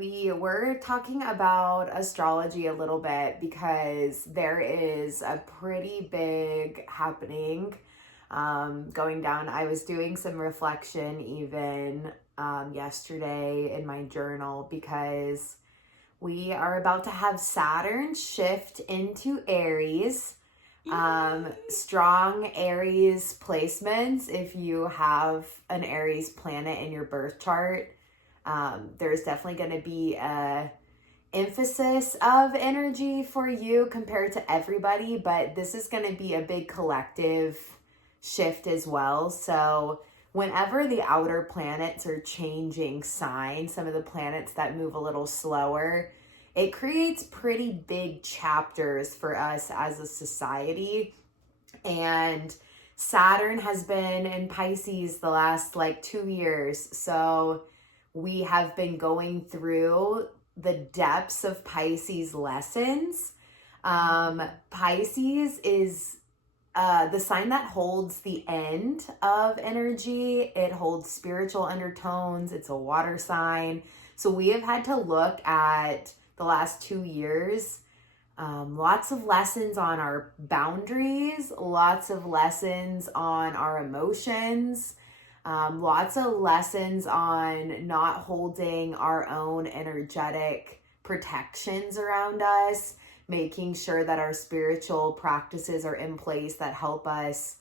we were talking about astrology a little bit because there is a pretty big happening going down. I was doing some reflection even yesterday in my journal because we are about to have Saturn shift into Aries. Strong Aries placements. If you have an Aries planet in your birth chart, there's definitely going to be a emphasis of energy for you compared to everybody, but this is going to be a big collective shift as well. So whenever the outer planets are changing signs, some of the planets that move a little slower, it creates pretty big chapters for us as a society. And Saturn has been in Pisces the last 2 years. So we have been going through the depths of Pisces lessons. Pisces is the sign that holds the end of energy. It holds spiritual undertones. It's a water sign. So we have had to look at the last 2 years. Lots of lessons on our boundaries, lots of lessons on our emotions, lots of lessons on not holding our own energetic protections around us, making sure that our spiritual practices are in place that help us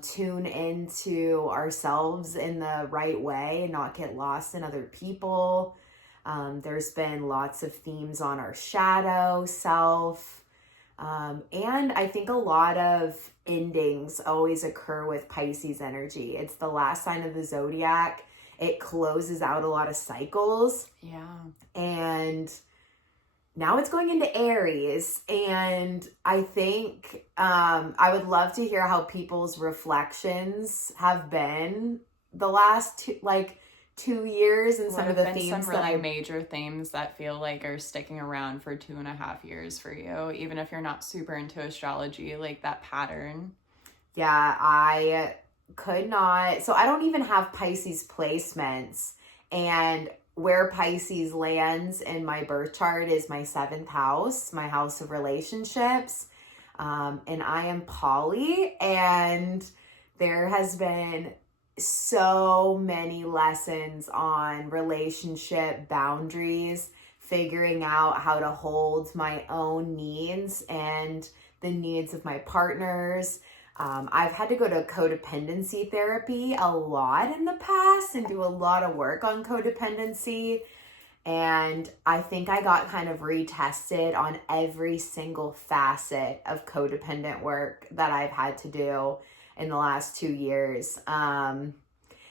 tune into ourselves in the right way and not get lost in other people. There's been lots of themes on our shadow self. And I think a lot of endings always occur with Pisces energy. It's the last sign of the zodiac. It closes out a lot of cycles. Yeah. And now it's going into Aries. And I think I would love to hear how people's reflections have been the last 2 years and some of the themes. Some really major themes that feel like are sticking around for 2.5 years for you, even if you're not super into astrology, like that pattern. Yeah, I could not. So I don't even have Pisces placements, and where Pisces lands in my birth chart is my 7th house, my house of relationships. And I am poly, and there has been so many lessons on relationship boundaries, figuring out how to hold my own needs and the needs of my partners. I've had to go to codependency therapy a lot in the past and do a lot of work on codependency. And I think I got kind of retested on every single facet of codependent work that I've had to do in the last 2 years. And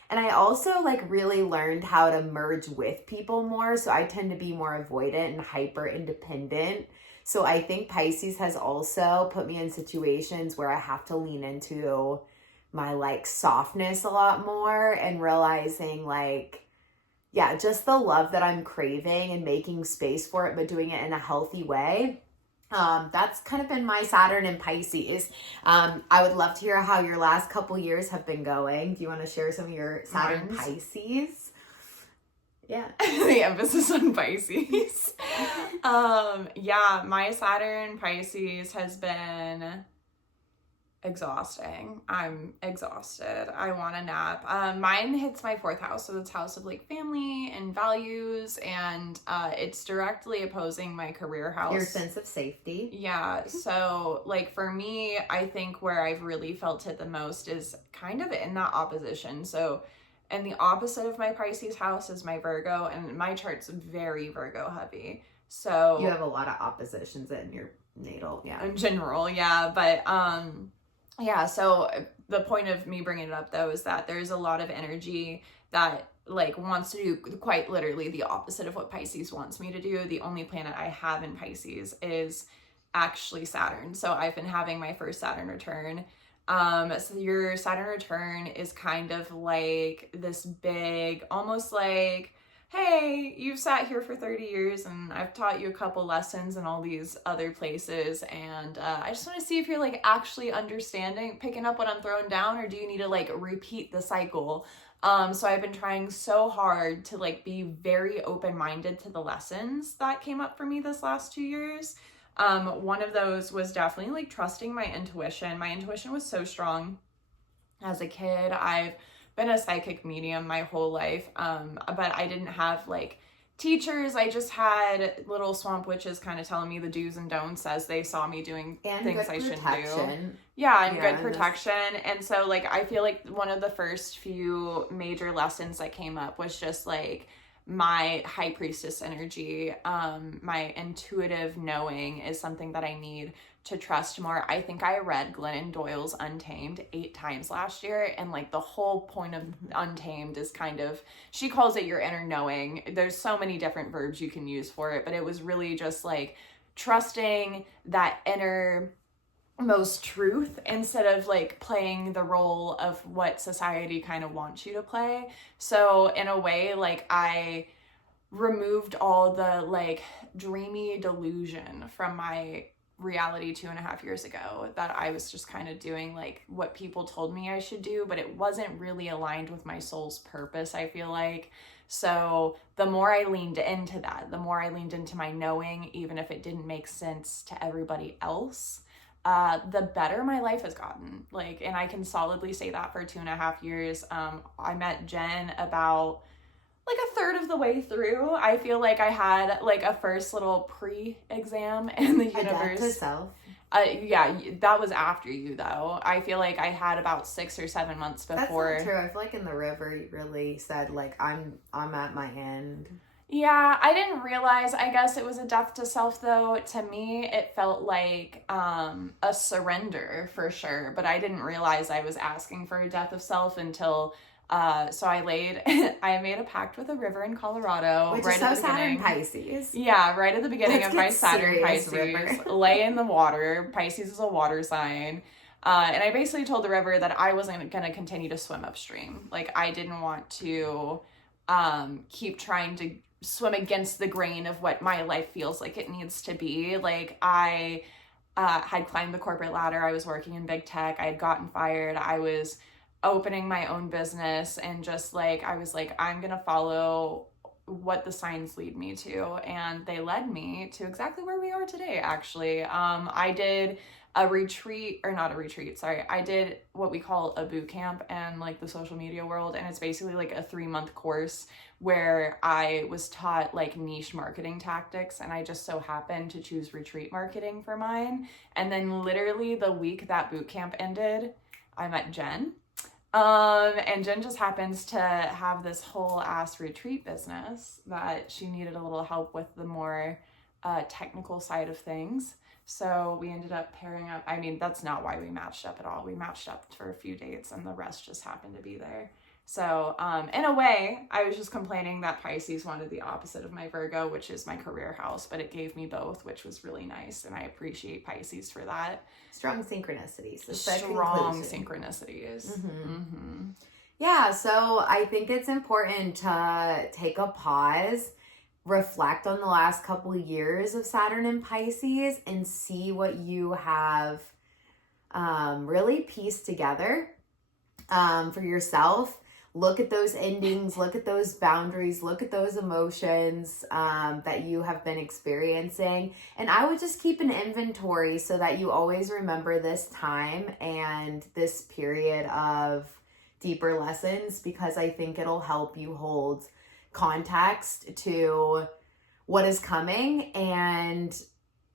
I also really learned how to merge with people more. So I tend to be more avoidant and hyper independent. So I think Pisces has also put me in situations where I have to lean into my softness a lot more and realizing just the love that I'm craving and making space for it, but doing it in a healthy way. That's kind of been my Saturn in Pisces. I would love to hear how your last couple years have been going. Do you want to share some of your Saturn Pisces? Yeah. The emphasis on Pisces. Yeah, my Saturn Pisces has been exhausting. I'm exhausted. I want a nap. Mine hits my 4th house, so it's house of family and values, and it's directly opposing my career house. Your sense of safety. Yeah, so for me, I think where I've really felt it the most is kind of in that opposition. So and the opposite of my Pisces house is my Virgo, and my chart's very Virgo heavy. So you have a lot of oppositions in your natal, yeah. In general, yeah, but yeah, so the point of me bringing it up though is that there's a lot of energy that wants to do quite literally the opposite of what Pisces wants me to do. The only planet I have in Pisces is actually Saturn. So I've been having my first Saturn return. So your Saturn return is kind of this big, almost hey, you've sat here for 30 years and I've taught you a couple lessons in all these other places, and I just want to see if you're like actually understanding, picking up what I'm throwing down, or do you need to like repeat the cycle? So I've been trying so hard to like be very open-minded to the lessons that came up for me this last 2 years. One of those was definitely like trusting my intuition. My intuition was so strong as a kid. I've been a psychic medium my whole life, but I didn't have like teachers. I just had little swamp witches kind of telling me the do's and don'ts as they saw me doing And things good I shouldn't protection. do. Yeah, and Yeah, good protection. And so like I feel like one of the first few major lessons that came up was just like my high priestess energy, my intuitive knowing is something that I need to trust more. I think I read Glennon Doyle's Untamed 8 times last year, and like the whole point of Untamed is kind of, she calls it your inner knowing. There's so many different verbs you can use for it, but it was really just like trusting that inner most truth instead of like playing the role of what society kind of wants you to play. So in a way, like I removed all the like dreamy delusion from my reality 2.5 years ago, that I was just kind of doing like what people told me I should do, but it wasn't really aligned with my soul's purpose, I feel like. So the more I leaned into that, the more I leaned into my knowing, even if it didn't make sense to everybody else, the better my life has gotten. Like, and I can solidly say that for 2.5 years. I met Jen about like a third of the way through. I feel like I had like a first little pre-exam in the universe. Yourself. Yeah, that was after you though. I feel like I had about 6 or 7 months before. That's not true. I feel like in the river you really said like I'm at my end. Yeah, I didn't realize, I guess it was a death to self though. To me, it felt like a surrender for sure, but I didn't realize I was asking for a death of self until so I made a pact with a river in Colorado. Which right is at so the beginning. Saturn Pisces. Yeah, right at the beginning Let's of my get Saturn serious, Pisces. river. Lay in the water. Pisces is a water sign. And I basically told the river that I wasn't going to continue to swim upstream. Like, I didn't want to keep trying to swim against the grain of what my life feels like it needs to be. Like, I had climbed the corporate ladder. I was working in big tech. I had gotten fired. I was opening my own business, and just like, I was like, I'm going to follow what the signs lead me to. And they led me to exactly where we are today, actually. I did a retreat, or not a retreat, sorry. I did what we call a boot camp in like the social media world. And it's basically like a 3-month course where I was taught like niche marketing tactics. And I just so happened to choose retreat marketing for mine. And then literally the week that boot camp ended, I met Jen. And Jen just happens to have this whole ass retreat business that she needed a little help with the more technical side of things. So we ended up pairing up. I mean, that's not why we matched up at all. We matched up for a few dates and the rest just happened to be there. So in a way, I was just complaining that Pisces wanted the opposite of my Virgo, which is my career house, but it gave me both, which was really nice. And I appreciate Pisces for that. Strong synchronicities. Strong synchronicities. Mm-hmm. Mm-hmm. Yeah, so I think it's important to take a pause, reflect on the last couple of years of Saturn and Pisces, and see what you have really pieced together for yourself. Look at those endings, look at those boundaries, look at those emotions that you have been experiencing. And I would just keep an inventory so that you always remember this time and this period of deeper lessons, because I think it'll help you hold context to what is coming. And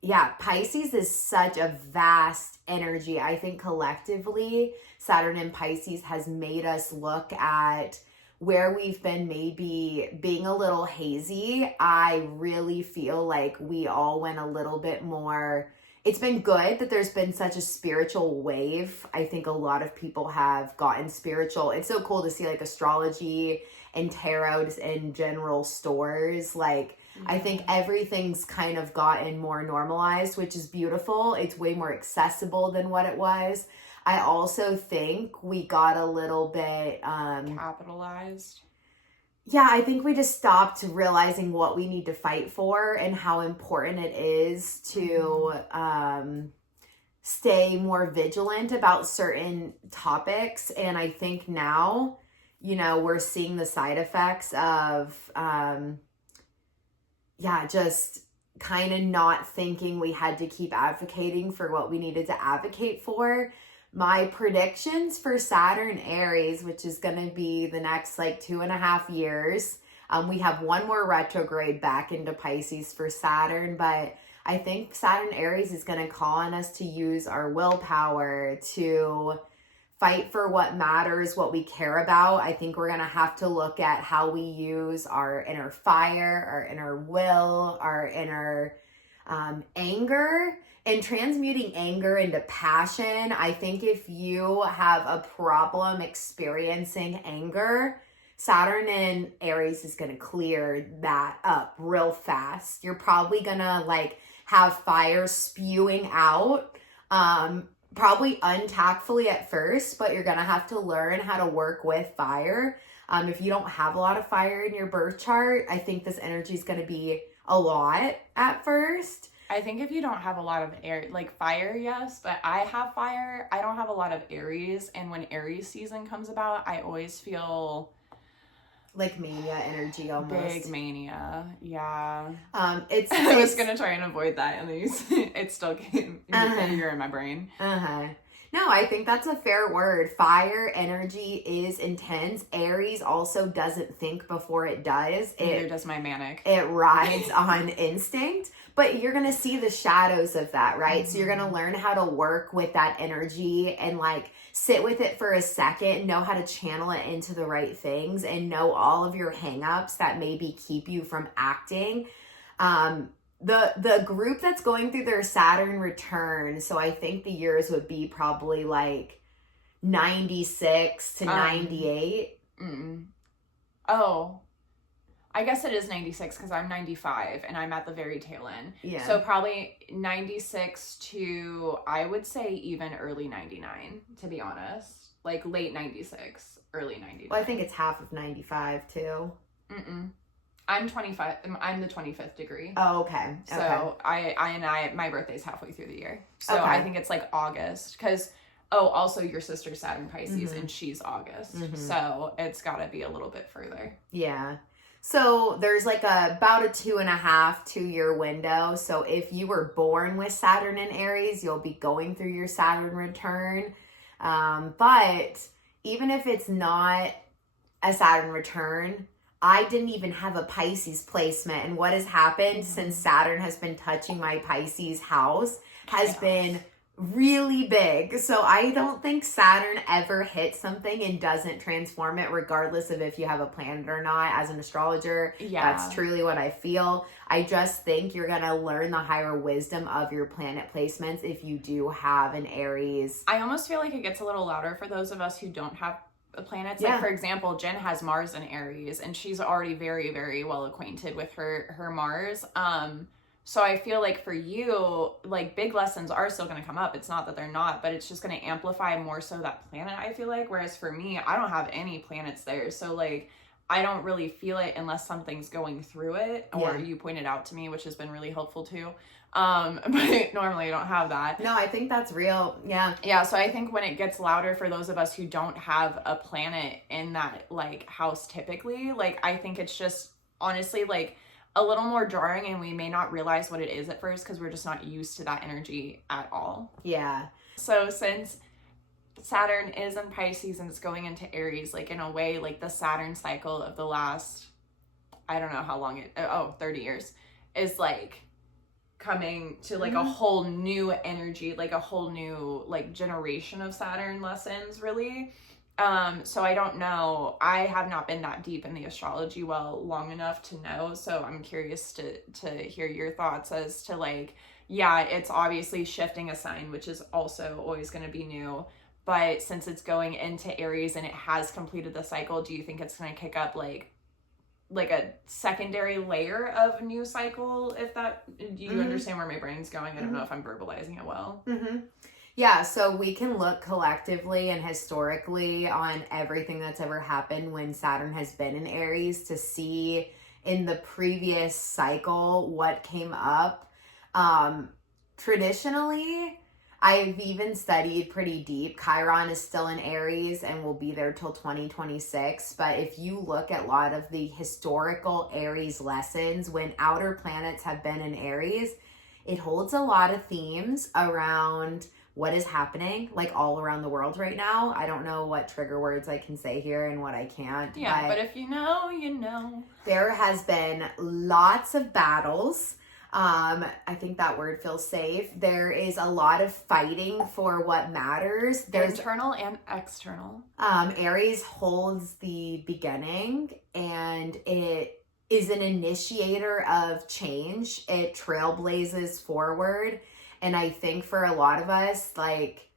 yeah, Pisces is such a vast energy. I think collectively, Saturn and Pisces has made us look at where we've been maybe being a little hazy. I really feel like we all went a little bit more. It's been good that there's been such a spiritual wave. I think a lot of people have gotten spiritual. It's so cool to see like astrology and tarot in general stores. Like, I think everything's kind of gotten more normalized, which is beautiful. It's way more accessible than what it was. I also think we got a little bit capitalized. Yeah, I think we just stopped realizing what we need to fight for and how important it is to stay more vigilant about certain topics. And I think now, we're seeing the side effects of, just kind of not thinking we had to keep advocating for what we needed to advocate for. My predictions for Saturn Aries, which is going to be the next 2.5 years. We have one more retrograde back into Pisces for Saturn, but I think Saturn Aries is going to call on us to use our willpower to fight for what matters, what we care about. I think we're going to have to look at how we use our inner fire, our inner will, our inner anger, and transmuting anger into passion. I think if you have a problem experiencing anger, Saturn in Aries is going to clear that up real fast. You're probably going to have fire spewing out, probably untactfully at first, but you're going to have to learn how to work with fire. If you don't have a lot of fire in your birth chart, I think this energy is going to be a lot at first. I think if you don't have a lot of air, fire, yes, but I have fire. I don't have a lot of Aries, and when Aries season comes about, I always feel like mania energy almost. Big mania, yeah. It's I was gonna try and avoid that, and it still came. You're in my brain. No, I think that's a fair word. Fire energy is intense. Aries also doesn't think before it does. Neither does my manic. It rides on instinct, but you're going to see the shadows of that, right? So you're going to learn how to work with that energy and sit with it for a second, know how to channel it into the right things, and know all of your hangups that maybe keep you from acting. The group that's going through their Saturn return, so I think the years would be probably 96 to 98. Oh, I guess it is 96 because I'm 95 and I'm at the very tail end. Yeah. So probably 96 to, I would say, even early 99, to be honest. Late 96, early 99. Well, I think it's half of 95 too. I'm 25. I'm the 25th degree. Oh, okay. So my birthday's halfway through the year. So okay. I think it's August because, also your sister's Saturn Pisces and she's August. So it's got to be a little bit further. Yeah. So there's about a 2.5-2-year window. So if you were born with Saturn in Aries, you'll be going through your Saturn return. But even if it's not a Saturn return, I didn't even have a Pisces placement. And what has happened since Saturn has been touching my Pisces house has been really big. So I don't think Saturn ever hits something and doesn't transform it, regardless of if you have a planet or not. As an astrologer, that's truly what I feel. I just think you're going to learn the higher wisdom of your planet placements if you do have an Aries. I almost feel like it gets a little louder for those of us who don't have planets. For example, Jen has Mars in Aries and she's already very, very well acquainted with her Mars. So I feel for you, big lessons are still going to come up. It's not that they're not, but it's just going to amplify more so that planet, I feel whereas for me, I don't have any planets there. So I don't really feel it unless something's going through it or you pointed out to me, which has been really helpful too. But normally I don't have that. No, I think that's real. Yeah. Yeah. So I think when it gets louder for those of us who don't have a planet in that house typically, I think it's just honestly a little more jarring and we may not realize what it is at first because we're just not used to that energy at all. Yeah. So since Saturn is in Pisces and it's going into Aries, in a way, the Saturn cycle of the last, I don't know how long 30 years is coming to a whole new energy, a whole new generation of Saturn lessons really. So I don't know. I have not been that deep in the astrology long enough to know. So I'm curious to hear your thoughts as to it's obviously shifting a sign, which is also always going to be new. But since it's going into Aries and it has completed the cycle, do you think it's going to kick up a secondary layer of new cycle? Do you understand where my brain's going? I don't know if I'm verbalizing it well. Yeah, so we can look collectively and historically on everything that's ever happened when Saturn has been in Aries to see in the previous cycle what came up. Traditionally, I've even studied pretty deep. Chiron is still in Aries and will be there till 2026. But if you look at a lot of the historical Aries lessons, when outer planets have been in Aries, it holds a lot of themes around what is happening, like all around the world right now. I don't know what trigger words I can say here and what I can't. Yeah, but if you know, you know. There has been lots of battles. I think that word feels safe. There is a lot of fighting for what matters. There's internal and external. Aries holds the beginning, and it is an initiator of change. It trailblazes forward. And I think for a lot of us, like,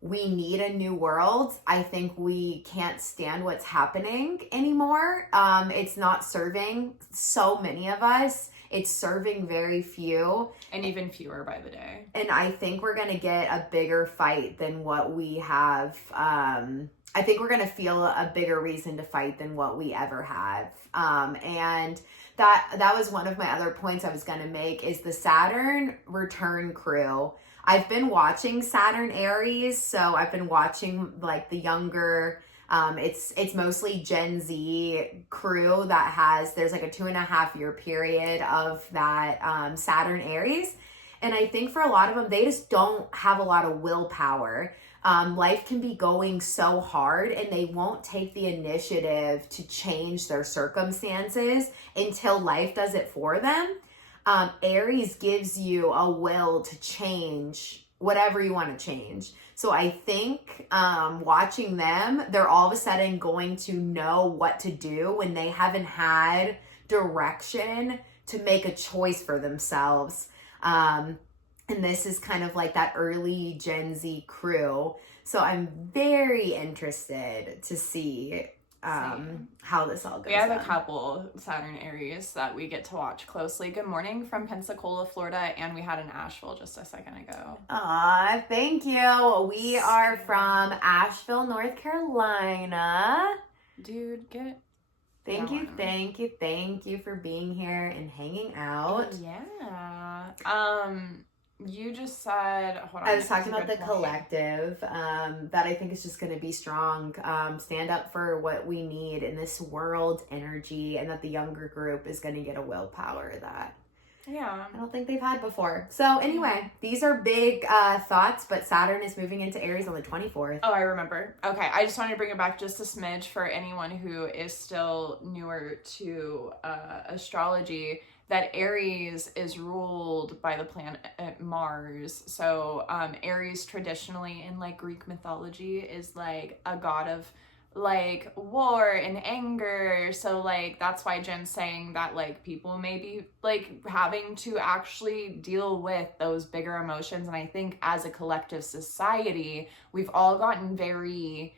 we need a new world. I think we can't stand what's happening anymore. It's not serving so many of us. It's serving very few. And even fewer by the day. And I think we're going to get a bigger fight than what we have. I think we're going to feel a bigger reason to fight than what we ever have. And that was one of my other points I was going to make is the Saturn return crew. I've been watching Saturn Aries, so I've been watching like the younger, it's mostly Gen Z crew that there's like a 2.5 year period of that Saturn Aries. And I think for a lot of them, they just don't have a lot of willpower. Life can be going so hard and they won't take the initiative to change their circumstances until life does it for them. Aries gives you a will to change whatever you want to change. So I think watching them, they're all of a sudden going to know what to do when they haven't had direction to make a choice for themselves. And this is kind of like that early Gen Z crew. So I'm very interested to see how this all goes. We have a couple Saturn Aries that we get to watch closely. Good morning from Pensacola, Florida, and we had in Asheville just a second ago. Aw, thank you. We are from Asheville, North Carolina. Dude, get it. Thank you for being here and hanging out. Yeah. You just said, hold on. I was talking about the collective, that I think is just going to be strong. Stand up for what we need in this world energy, and that the younger group is going to get a willpower that I don't think they've had before. So anyway, these are big thoughts, but Saturn is moving into Aries on the 24th. Oh, I remember. Okay, I just wanted to bring it back just a smidge for anyone who is still newer to astrology, that Aries is ruled by the planet Mars. So Aries traditionally in like Greek mythology is like a god of like war and anger. So like that's why Jen's saying that like people may be like having to actually deal with those bigger emotions. And I think as a collective society, we've all gotten very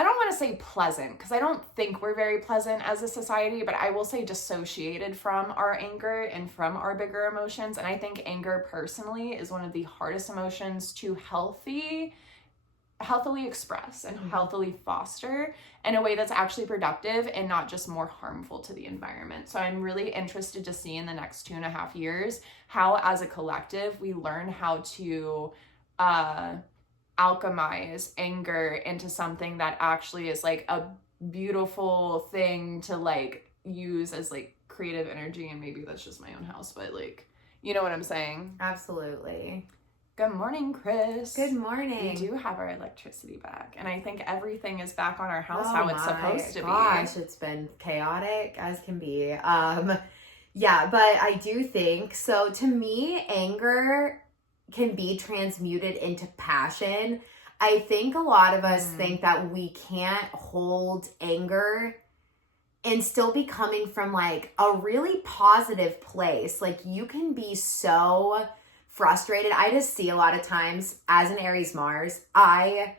I don't want to say pleasant, because I don't think we're very pleasant as a society, but I will say dissociated from our anger and from our bigger emotions. And I think anger personally is one of the hardest emotions to healthily express and healthily foster in a way that's actually productive and not just more harmful to the environment. So I'm really interested to see in the next 2.5 years how as a collective we learn how to alchemize anger into something that actually is like a beautiful thing to like use as like creative energy. And maybe that's just my own house, but like, you know what I'm saying? Absolutely. Good morning, Chris. Good morning. We do have our electricity back, and I think everything is back on our house how it's supposed to be. Gosh, it's been chaotic as can be. Yeah, but I do think so. To me, anger can be transmuted into passion. I think a lot of us think that we can't hold anger and still be coming from like a really positive place. Like you can be so frustrated. I just see a lot of times as an Aries Mars, I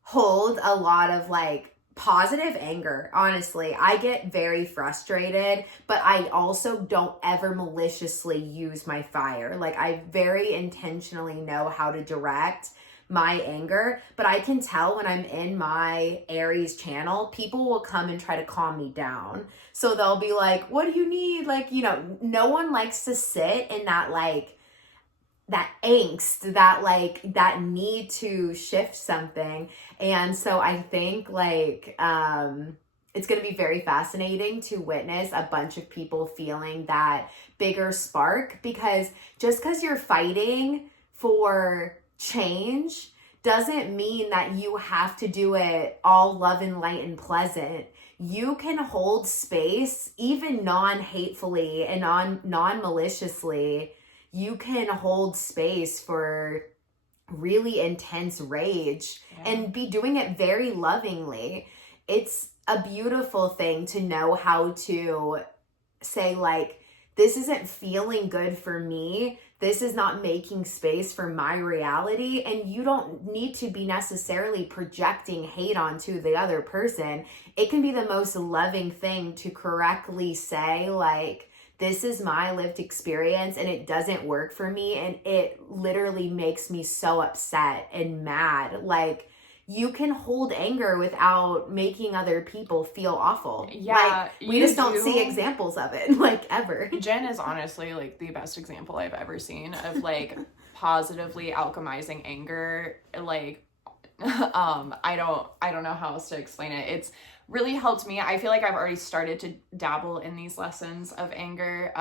hold a lot of like positive anger. Honestly, I get very frustrated, but I also don't ever maliciously use my fire. Like, I very intentionally know how to direct my anger, but I can tell when I'm in my Aries channel, people will come and try to calm me down. So they'll be like, what do you need? Like, you know, no one likes to sit in that, like, that angst, that, like, that need to shift something. And so I think, like, it's going to be very fascinating to witness a bunch of people feeling that bigger spark, because just because you're fighting for change doesn't mean that you have to do it all love and light and pleasant. You can hold space, even non-hatefully and non-maliciously. You can hold space for really intense rage and be doing it very lovingly. It's a beautiful thing to know how to say, like, this isn't feeling good for me. This is not making space for my reality. And you don't need to be necessarily projecting hate onto the other person. It can be the most loving thing to correctly say, like, this is my lived experience and it doesn't work for me. And it literally makes me so upset and mad. Like, you can hold anger without making other people feel awful. Yeah, like, we just don't see examples of it, like, ever. Jen is honestly, like, the best example I've ever seen of, like, positively alchemizing anger. Like, I don't know how else to explain it. It's really helped me. I feel like I've already started to dabble in these lessons of anger.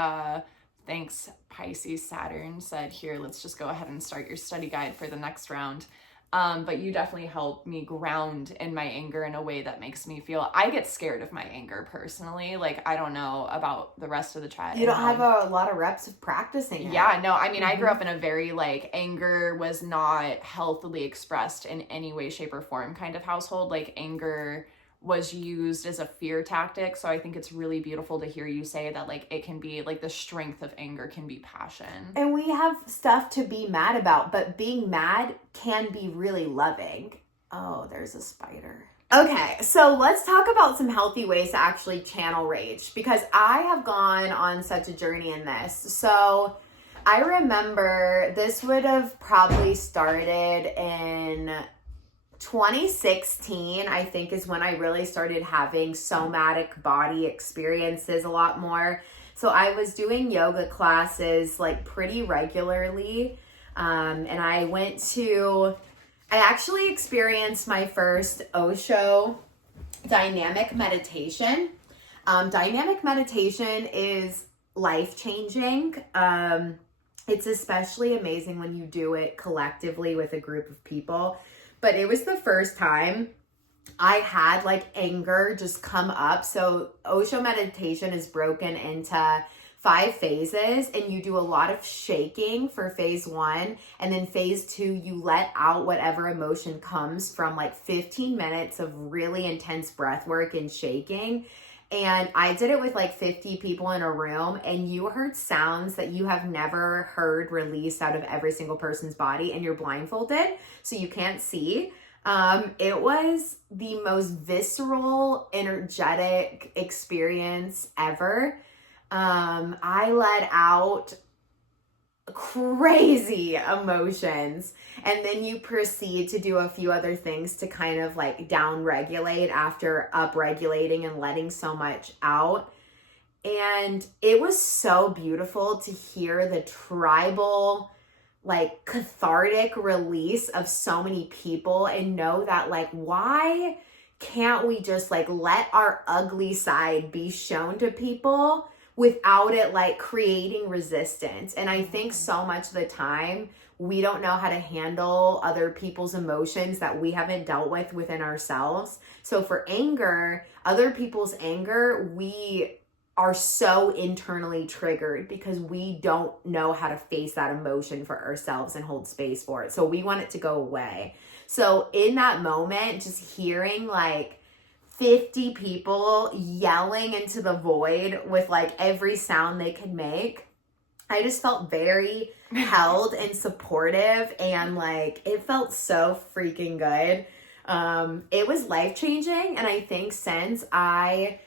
Thanks, Pisces Saturn said, here, let's just go ahead and start your study guide for the next round. But you definitely help me ground in my anger in a way that makes me feel, I get scared of my anger personally. Like, I don't know about the rest of the tribe. You don't have a lot of reps of practicing it. Yeah, no, I mean, I grew up in a very, like, anger was not healthily expressed in any way, shape, or form kind of household. Like, anger was used as a fear tactic. So I think it's really beautiful to hear you say that, like, it can be, like, the strength of anger can be passion. And we have stuff to be mad about, but being mad can be really loving. Oh, there's a spider. Okay, so let's talk about some healthy ways to actually channel rage, because I have gone on such a journey in this. So I remember this would have probably started in 2016, I think, is when I really started having somatic body experiences a lot more. So I was doing yoga classes, like, pretty regularly. And I actually experienced my first Osho dynamic meditation. Dynamic meditation is life-changing. It's especially amazing when you do it collectively with a group of people. But it was the first time I had, like, anger just come up. So Osho meditation is broken into 5 phases, and you do a lot of shaking for phase 1. And then phase 2, you let out whatever emotion comes from, like, 15 minutes of really intense breath work and shaking. And I did it with, like, 50 people in a room, and you heard sounds that you have never heard released out of every single person's body, and you're blindfolded, so you can't see. It was the most visceral, energetic experience ever. I let out crazy emotions, and then you proceed to do a few other things to kind of, like, down regulate after up regulating and letting so much out. And it was so beautiful to hear the tribal, like, cathartic release of so many people, and know that, like, why can't we just, like, let our ugly side be shown to people without it, like, creating resistance? And I think so much of the time we don't know how to handle other people's emotions that we haven't dealt with within ourselves. So for anger, other people's anger, we are so internally triggered because we don't know how to face that emotion for ourselves and hold space for it. So we want it to go away. So in that moment, just hearing, like, 50 people yelling into the void with, like, every sound they could make, I just felt very held and supportive, and, like, it felt so freaking good. It was life-changing, and I think since I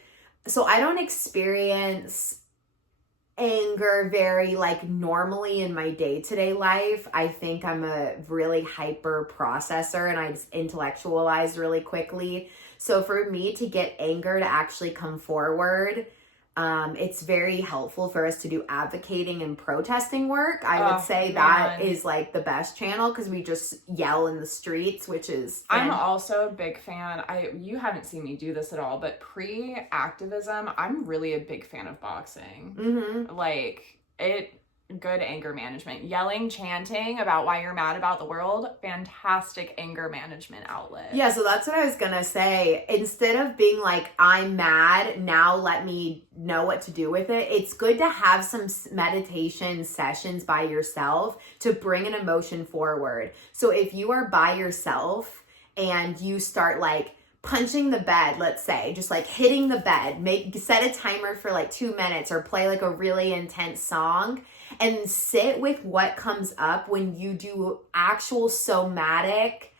don't experience anger very like normally in my day-to-day life. I think I'm a really hyper processor and I just intellectualize really quickly. So for me to get anger to actually come forward, it's very helpful for us to do advocating and protesting work. I would say that is like the best channel because we just yell in the streets, which is I'm also a big fan. You haven't seen me do this at all, but pre-activism, I'm really a big fan of boxing. Mm-hmm. Like good anger management, yelling, chanting about why you're mad about the world, fantastic anger management outlet. Yeah, so that's what I was gonna say. Instead of being like, I'm mad, now let me know what to do with it, it's good to have some meditation sessions by yourself to bring an emotion forward. So if you are by yourself and you start like punching the bed, let's say, just like hitting the bed, set a timer for like 2 minutes or play like a really intense song and sit with what comes up when you do actual somatic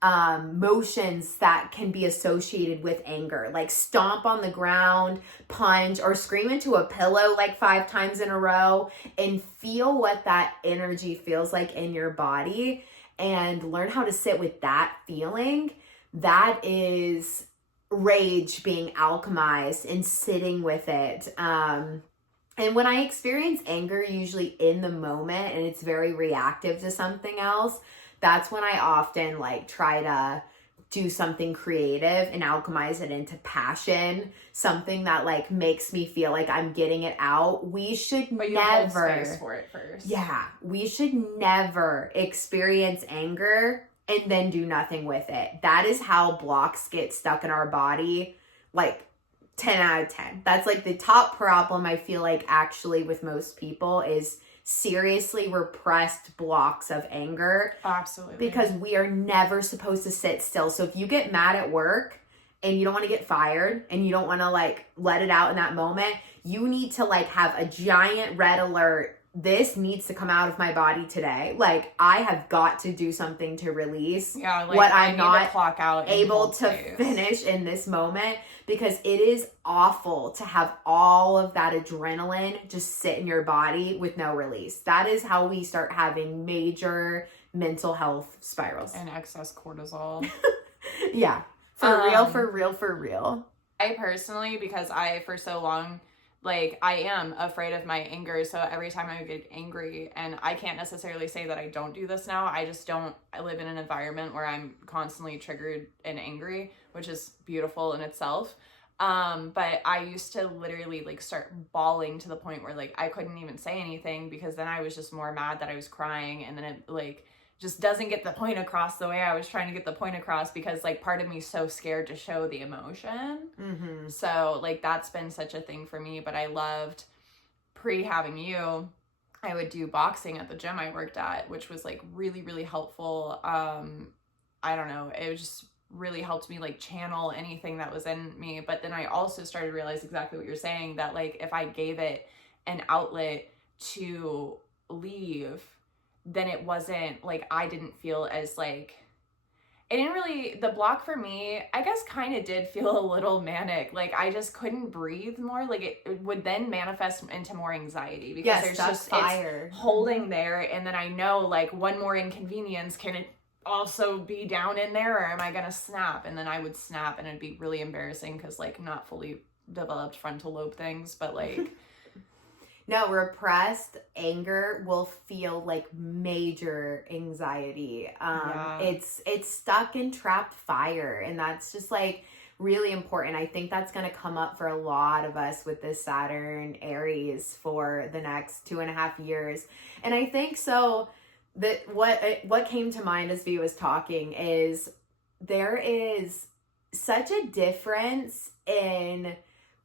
motions that can be associated with anger, like stomp on the ground, punch, or scream into a pillow like 5 times in a row and feel what that energy feels like in your body and learn how to sit with that feeling. That is rage being alchemized and sitting with it. And when I experience anger, usually in the moment, and it's very reactive to something else, that's when I often like try to do something creative and alchemize it into passion, something that like makes me feel like I'm getting it out. We should but you never hold space for it first. Yeah, we should never experience anger and then do nothing with it. That is how blocks get stuck in our body, like 10 out of 10. That's like the top problem I feel like actually with most people is seriously repressed blocks of anger. Absolutely. Because we are never supposed to sit still. So if you get mad at work and you don't want to get fired and you don't want to like let it out in that moment, you need to like have a giant red alert. This needs to come out of my body today. Like I have got to do something to release what I'm not clock out able to finish in this moment, because it is awful to have all of that adrenaline just sit in your body with no release. That is how we start having major mental health spirals. And excess cortisol. Yeah. For real. I personally, because I, for so long, like I am afraid of my anger. So every time I get angry, and I can't necessarily say that I don't do this now. I live in an environment where I'm constantly triggered and angry, which is beautiful in itself. But I used to literally like start bawling to the point where like I couldn't even say anything, because then I was just more mad that I was crying, and then it like just doesn't get the point across the way I was trying to get the point across, because like part of me is so scared to show the emotion. Mm-hmm. So like that's been such a thing for me. But I loved having you, I would do boxing at the gym I worked at, which was like really, really helpful. I don't know, it was just really helped me like channel anything that was in me. But then I also started to realize exactly what you're saying, that like if I gave it an outlet to leave, then it wasn't like, I didn't feel as like, it didn't really, the block for me, I guess kind of did feel a little manic. Like I just couldn't breathe more. Like it would then manifest into more anxiety, because there's just fire. It's holding there. And then I know like one more inconvenience, can it also be down in there, or am I going to snap? And then I would snap, and it'd be really embarrassing because like not fully developed frontal lobe things, but like no, repressed anger will feel like major anxiety. It's stuck in trapped fire, and that's just like really important. I think that's going to come up for a lot of us with this Saturn Aries for the next 2.5 years. And I think so that what came to mind as V was talking is there is such a difference in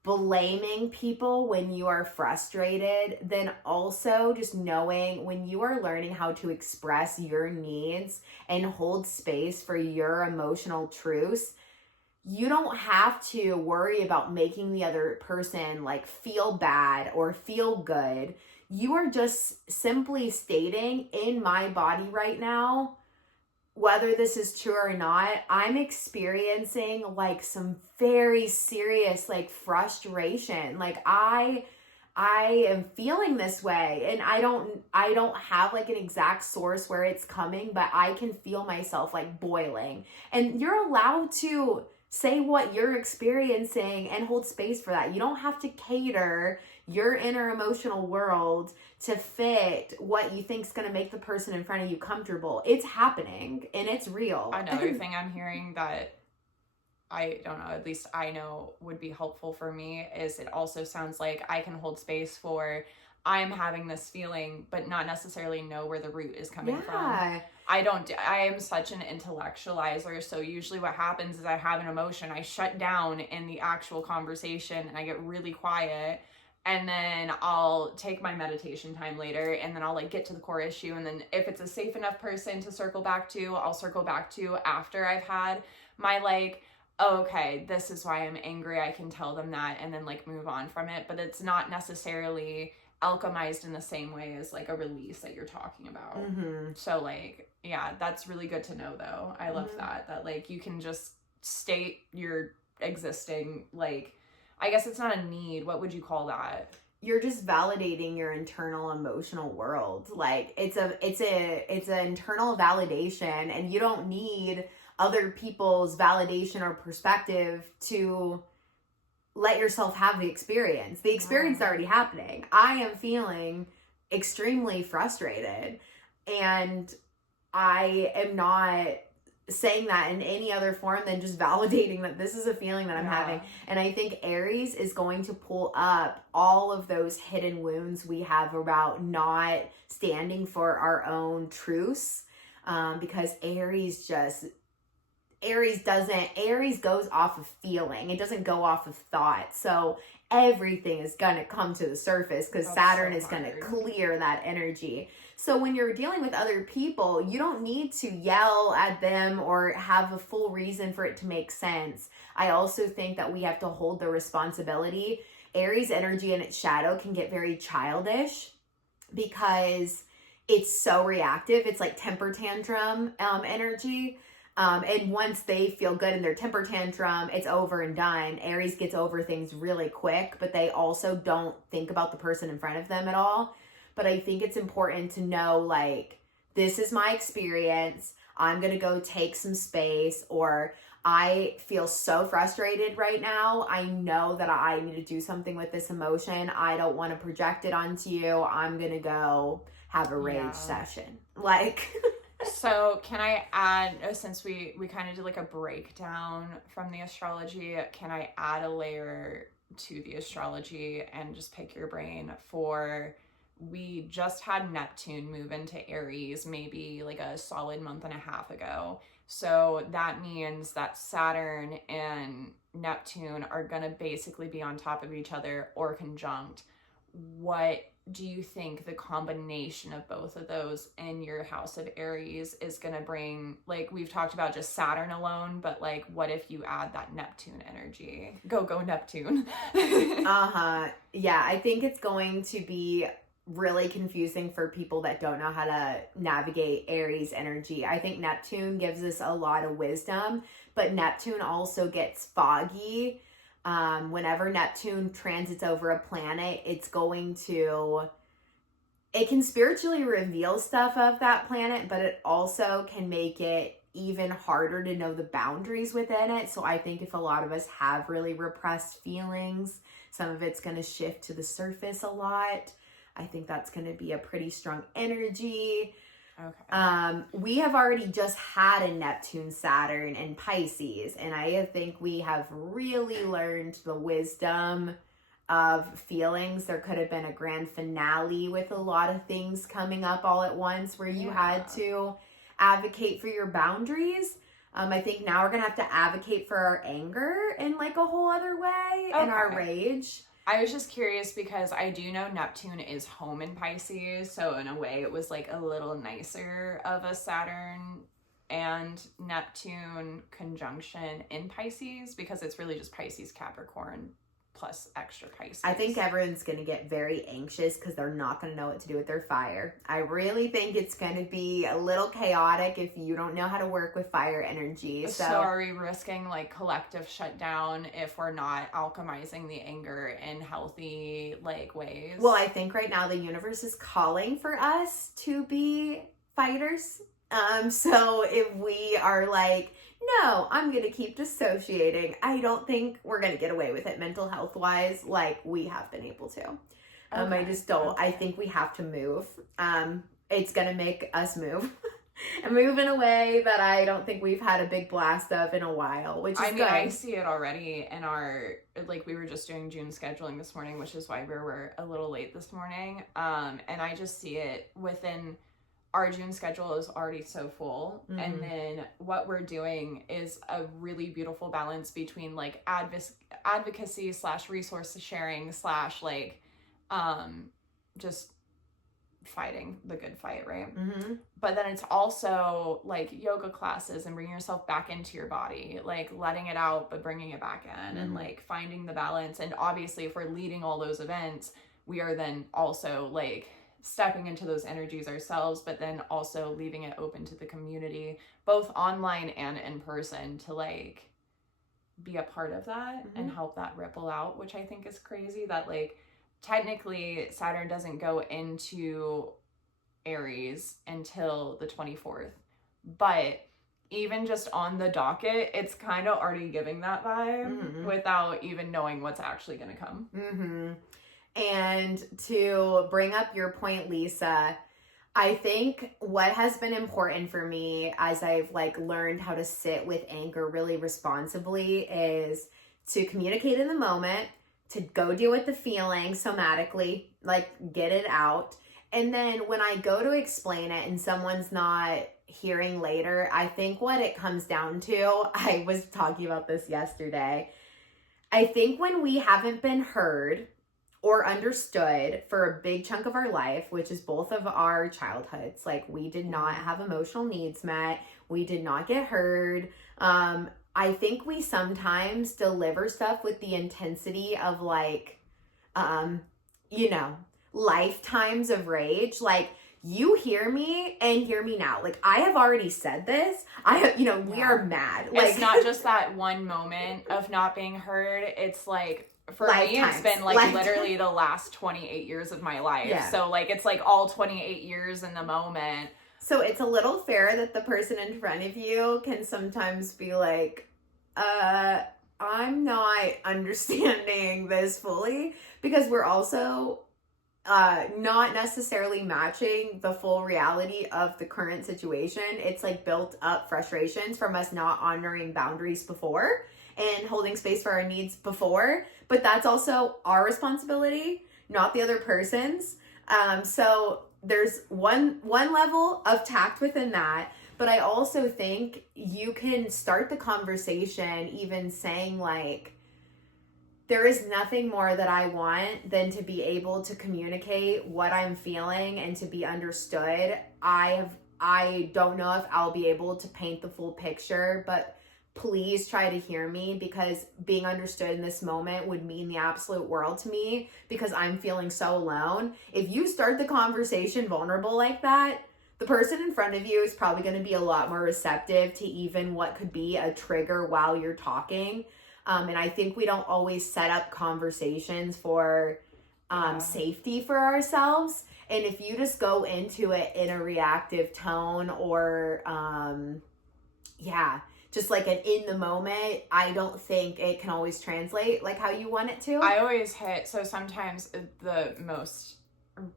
blaming people when you are frustrated, then also just knowing when you are learning how to express your needs and hold space for your emotional truths. You don't have to worry about making the other person like feel bad or feel good. You are just simply stating, in my body right now, whether this is true or not, I'm experiencing like some very serious like frustration. Like I am feeling this way, and I don't have like an exact source where it's coming, but I can feel myself like boiling. And you're allowed to say what you're experiencing and hold space for that. You don't have to cater your inner emotional world to fit what you think is going to make the person in front of you comfortable. It's happening and it's real. Another thing I'm hearing that I don't know, at least I know would be helpful for me, is it also sounds like I can hold space for, I'm having this feeling, but not necessarily know where the root is coming from. I am such an intellectualizer. So usually what happens is I have an emotion, I shut down in the actual conversation and I get really quiet. And then I'll take my meditation time later, and then I'll like get to the core issue. And then if it's a safe enough person to circle back to, I'll circle back to after I've had my like, oh, okay, this is why I'm angry. I can tell them that, and then like move on from it. But it's not necessarily alchemized in the same way as like a release that you're talking about. So like, yeah, that's really good to know though. I love that like you can just state your existing, like, I guess it's not a need. What would you call that? You're just validating your internal emotional world. Like it's an internal validation, and you don't need other people's validation or perspective to let yourself have the experience. The experience is already happening. I am feeling extremely frustrated, and I am not saying that in any other form than just validating that this is a feeling that I'm having. And I think Aries is going to pull up all of those hidden wounds we have about not standing for our own truths, because Aries goes off of feeling. It doesn't go off of thought. So everything is going to come to the surface because Saturn is going to clear that energy. So when you're dealing with other people, you don't need to yell at them or have a full reason for it to make sense. I also think that we have to hold the responsibility. Aries energy in its shadow can get very childish because it's so reactive. It's like temper tantrum energy. And once they feel good in their temper tantrum, it's over and done. Aries gets over things really quick, but they also don't think about the person in front of them at all. But I think it's important to know, like, this is my experience. I'm going to go take some space, or I feel so frustrated right now. I know that I need to do something with this emotion. I don't want to project it onto you. I'm going to go have a rage session. Like... So can I add, since we kind of did like a breakdown from the astrology, can I add a layer to the astrology and just pick your brain for, we just had Neptune move into Aries maybe like a solid month and a half ago. So that means that Saturn and Neptune are going to basically be on top of each other or conjunct. What do you think the combination of both of those in your house of Aries is going to bring? Like, we've talked about just Saturn alone, but like, what if you add that Neptune energy? Go Neptune. Yeah, I think it's going to be really confusing for people that don't know how to navigate Aries energy. I think Neptune gives us a lot of wisdom, but Neptune also gets foggy. Whenever Neptune transits over a planet, it can spiritually reveal stuff of that planet, but it also can make it even harder to know the boundaries within it. So I think if a lot of us have really repressed feelings, some of it's going to shift to the surface a lot. I think that's going to be a pretty strong energy. Okay. We have already just had a Neptune Saturn in Pisces, and I think we have really learned the wisdom of feelings. There could have been a grand finale with a lot of things coming up all at once where you had to advocate for your boundaries. I think now we're gonna have to advocate for our anger in like a whole other way, and our rage. I was just curious because I do know Neptune is home in Pisces, so in a way it was like a little nicer of a Saturn and Neptune conjunction in Pisces, because it's really just Pisces Capricorn plus extra Pisces. I think everyone's going to get very anxious because they're not going to know what to do with their fire. I really think it's going to be a little chaotic if you don't know how to work with fire energy. So are we risking like collective shutdown if we're not alchemizing the anger in healthy like ways? Well, I think right now the universe is calling for us to be fighters. So if we are like, no, I'm going to keep dissociating, I don't think we're going to get away with it mental health wise like we have been able to. I just don't. I think we have to move. It's going to make us move and move in a way that I don't think we've had a big blast of in a while, which is good. I see it already in our, like we were just doing June scheduling this morning, which is why we were a little late this morning. And I just see it within our June schedule is already so full. Mm-hmm. And then what we're doing is a really beautiful balance between like advocacy / resource sharing / like just fighting the good fight, right? Mm-hmm. But then it's also like yoga classes and bringing yourself back into your body, like letting it out but bringing it back in, and like finding the balance. And obviously if we're leading all those events, we are then also like stepping into those energies ourselves, but then also leaving it open to the community, both online and in person, to like be a part of that and help that ripple out, which I think is crazy that like technically Saturn doesn't go into Aries until the 24th, but even just on the docket, it's kind of already giving that vibe without even knowing what's actually going to come. And to bring up your point, Lisa, I think what has been important for me as I've like learned how to sit with anger really responsibly is to communicate in the moment, to go deal with the feeling somatically, like get it out. And then when I go to explain it and someone's not hearing later, I think what it comes down to, I was talking about this yesterday, I think when we haven't been heard or understood for a big chunk of our life, which is both of our childhoods, like we did not have emotional needs met, we did not get heard. I think we sometimes deliver stuff with the intensity of like, lifetimes of rage. Like, you hear me and hear me now. Like, I have already said this. We are mad. Like, it's not just that one moment of not being heard. It's like, for me, it's been like literally the last 28 years of my life. Yeah. So like, it's like all 28 years in the moment. So it's a little fair that the person in front of you can sometimes be like, I'm not understanding this fully, because we're also not necessarily matching the full reality of the current situation. It's like built up frustrations from us not honoring boundaries before and holding space for our needs before, but that's also our responsibility, not the other person's. So there's one level of tact within that, but I also think you can start the conversation even saying like, there is nothing more that I want than to be able to communicate what I'm feeling and to be understood. I don't know if I'll be able to paint the full picture, but please try to hear me, because being understood in this moment would mean the absolute world to me, because I'm feeling so alone. If you start the conversation vulnerable like that, the person in front of you is probably going to be a lot more receptive to even what could be a trigger while you're talking. And I think we don't always set up conversations for safety for ourselves. And if you just go into it in a reactive tone or, just like an in the moment, I don't think it can always translate like how you want it to. I always hit, so sometimes the most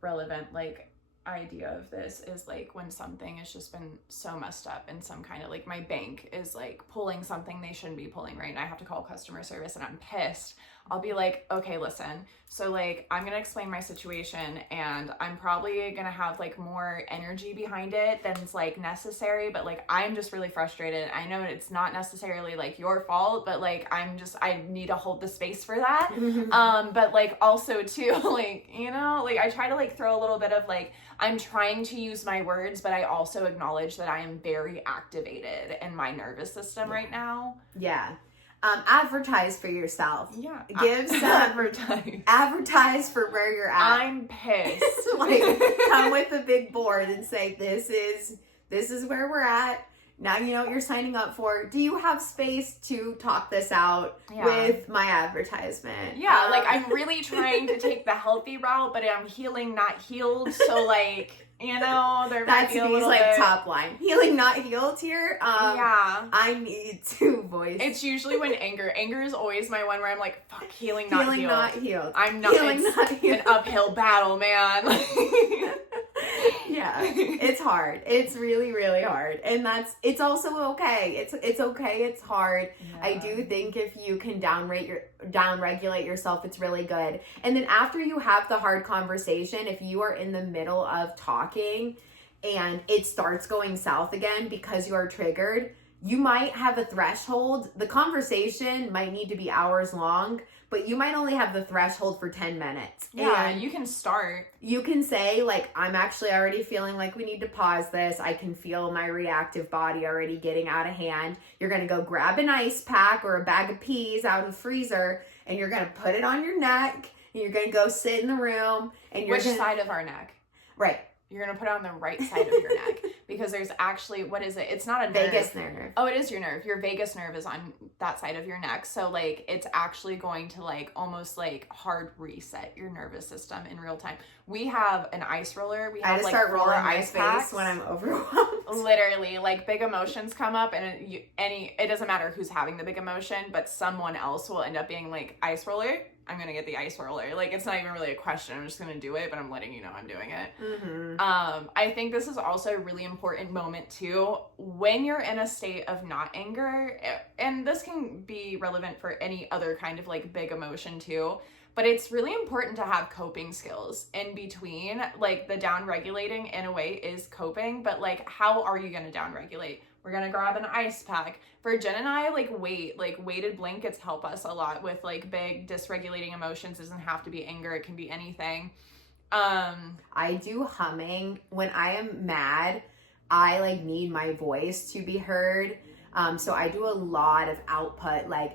relevant like idea of this is like when something has just been so messed up and some kind of like, my bank is like pulling something they shouldn't be pulling, right? And I have to call customer service and I'm pissed. I'll be like, okay, listen, so like I'm gonna explain my situation and I'm probably gonna have like more energy behind it than it's like necessary, but like I'm just really frustrated. I know it's not necessarily like your fault, but like I need to hold the space for that. But like also too, like, like I try to like throw a little bit of like, I'm trying to use my words, but I also acknowledge that I am very activated in my nervous system right now. Yeah. Advertise for yourself. Yeah. Give some advertise for where you're at. I'm pissed. Like, come with a big board and say, this is where we're at. Now you know what you're signing up for. Do you have space to talk this out with my advertisement? Yeah, like I'm really trying to take the healthy route, but I'm healing, not healed. So like, you know, there might be a little like bit... top line. Healing, not healed here. Yeah. I need to voice. It's usually when anger is always my one where I'm like, fuck, healing, not healed. Not healed. I'm not, healing, not healed. An uphill battle, man. Yeah, it's hard. It's really, really hard. And it's also okay. It's okay. It's hard. Yeah. I do think if you can downregulate yourself, it's really good. And then after you have the hard conversation, if you are in the middle of talking and it starts going south again because you are triggered, you might have a threshold. The conversation might need to be hours long, but you might only have the threshold for 10 minutes. Yeah, and you can start. You can say, like, I'm actually already feeling like we need to pause this. I can feel my reactive body already getting out of hand. You're going to go grab an ice pack or a bag of peas out of the freezer, and you're going to put it on your neck, and you're going to go sit in the room. And Which side of our neck? Right. You're going to put it on the right side of your neck because there's actually, what is it? It's not a nerve. Vagus nerve. Oh, it is your nerve. Your vagus nerve is on that side of your neck. So like, it's actually going to like almost like hard reset your nervous system in real time. We have an ice roller. We have I just like start 4 rolling ice my packs. face when I'm overwhelmed. Literally, like big emotions come up and it doesn't matter who's having the big emotion, but someone else will end up being like, ice roller. I'm going to get the ice roller. Like, it's not even really a question. I'm just going to do it, but I'm letting you know I'm doing it. Mm-hmm. I think this is also a really important moment too. When you're in a state of not anger, and this can be relevant for any other kind of like big emotion too, but it's really important to have coping skills in between. Like the down regulating in a way is coping, but like, how are you going to down regulate? We're going to grab an ice pack. For Jen and I, like weighted blankets help us a lot with like big dysregulating emotions. It doesn't have to be anger. It can be anything. I do humming. When I am mad, I like need my voice to be heard. So I do a lot of output, like,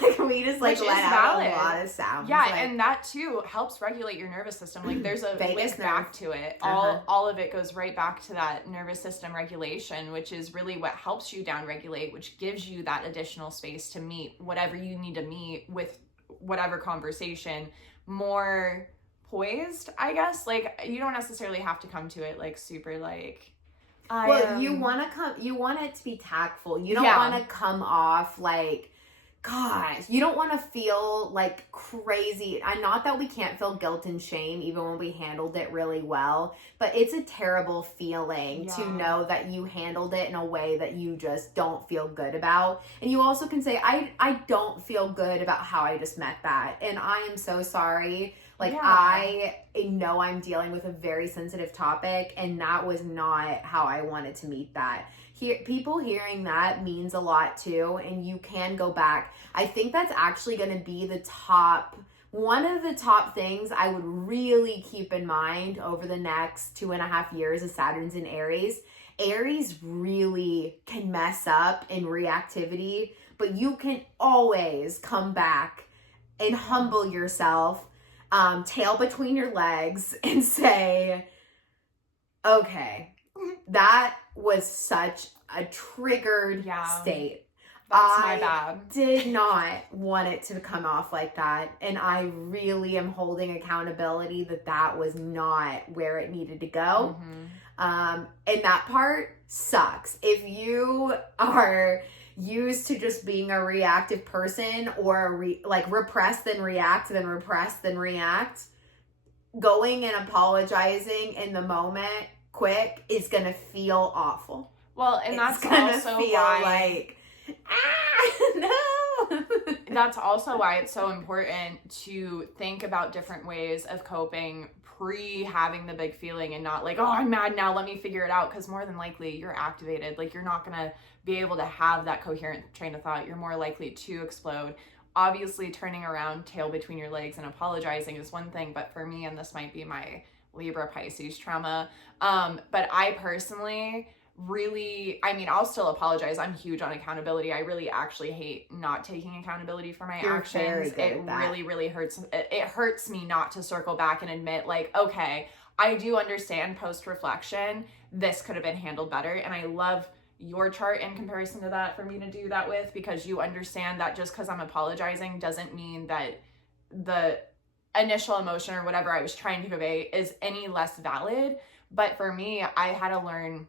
like we just like let out a lot of sounds. Yeah, like, and that too helps regulate your nervous system. Like there's a link back to it. Uh-huh. All of it goes right back to that nervous system regulation, which is really what helps you down regulate, which gives you that additional space to meet whatever you need to meet with whatever conversation more poised, I guess. Like you don't necessarily have to come to it like super like you want it to be tactful. You don't want to come off like, gosh, you don't want to feel like crazy. And not that we can't feel guilt and shame even when we handled it really well, but it's a terrible feeling to know that you handled it in a way that you just don't feel good about. And you also can say, I don't feel good about how I just met that. And I am so sorry. Like, I know I'm dealing with a very sensitive topic, and that was not how I wanted to meet that. People hearing that means a lot too, and you can go back. I think that's actually going to be one of the top things I would really keep in mind over the next 2.5 years is Saturn's in Aries. Aries really can mess up in reactivity, but you can always come back and humble yourself, tail between your legs, and say, okay, that was such a triggered state. That's my bad. Did not want it to come off like that. And I really am holding accountability that was not where it needed to go. Mm-hmm. And that part sucks. If you are used to just being a reactive person or repress then react, then repress then react, going and apologizing in the moment quick is gonna feel awful. Well, and that's also why no. That's also why it's so important to think about different ways of coping pre having the big feeling and not like, oh, I'm mad now, let me figure it out, because more than likely you're activated. Like you're not gonna be able to have that coherent train of thought. You're more likely to explode. Obviously turning around, tail between your legs and apologizing is one thing, but for me, and this might be my Libra Pisces trauma, but I personally really, I mean, I'll still apologize. I'm huge on accountability. I really actually hate not taking accountability for my You're actions. very good It at that. really, really hurts. It hurts me not to circle back and admit, like, okay, I do understand post-reflection, this could have been handled better. And I love your chart in comparison to that for me to do that with, because you understand that just because I'm apologizing doesn't mean that the initial emotion or whatever I was trying to convey is any less valid. But for me, I had to learn,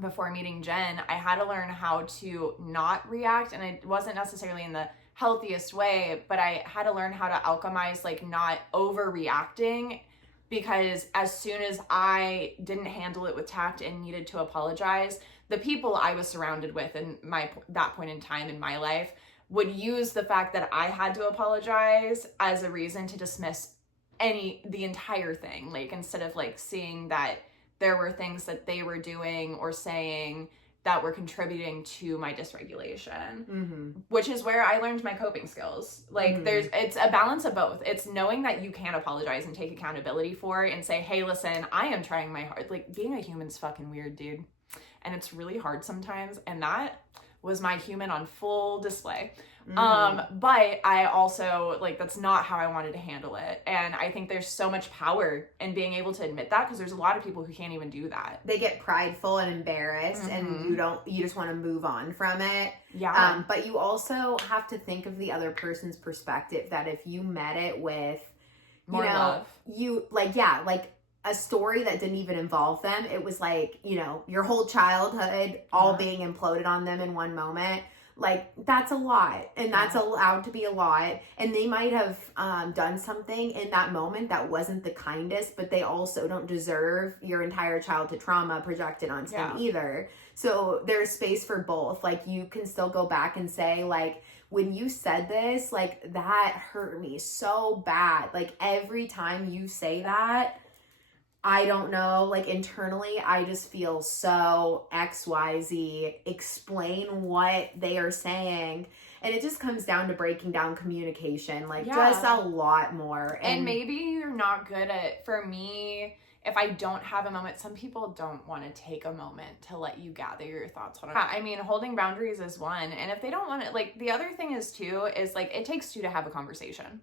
before meeting Jen, I had to learn how to not react. And it wasn't necessarily in the healthiest way, but I had to learn how to alchemize, like, not overreacting, because as soon as I didn't handle it with tact and needed to apologize, the people I was surrounded with in that point in time in my life would use the fact that I had to apologize as a reason to dismiss the entire thing. Like, instead of like seeing that there were things that they were doing or saying that were contributing to my dysregulation, which is where I learned my coping skills. Like, it's a balance of both. It's knowing that you can apologize and take accountability for it and say, hey, listen, I am trying my hard. Like, being a human's fucking weird, dude. And it's really hard sometimes. And that was my human on full display. But I also, like, that's not how I wanted to handle it. And I think there's so much power in being able to admit that, because there's a lot of people who can't even do that. They get prideful and embarrassed, and you just want to move on from it. Yeah. But you also have to think of the other person's perspective, that if you met it with, More love. like a story that didn't even involve them, it was like, your whole childhood all being imploded on them in one moment. Like, that's a lot, and that's allowed to be a lot. And they might have done something in that moment that wasn't the kindest, but they also don't deserve your entire childhood trauma projected onto them either. So there's space for both. Like, you can still go back and say, like, when you said this, like, that hurt me so bad. Like, every time you say that, I don't know, like, internally, I just feel so XYZ. Explain what they are saying. And it just comes down to breaking down communication, like, just a lot more. And maybe you're not good at, for me, if I don't have a moment, some people don't want to take a moment to let you gather your thoughts on it. I mean, holding boundaries is one. And if they don't want it, like, the other thing is too, is like, it takes two to have a conversation.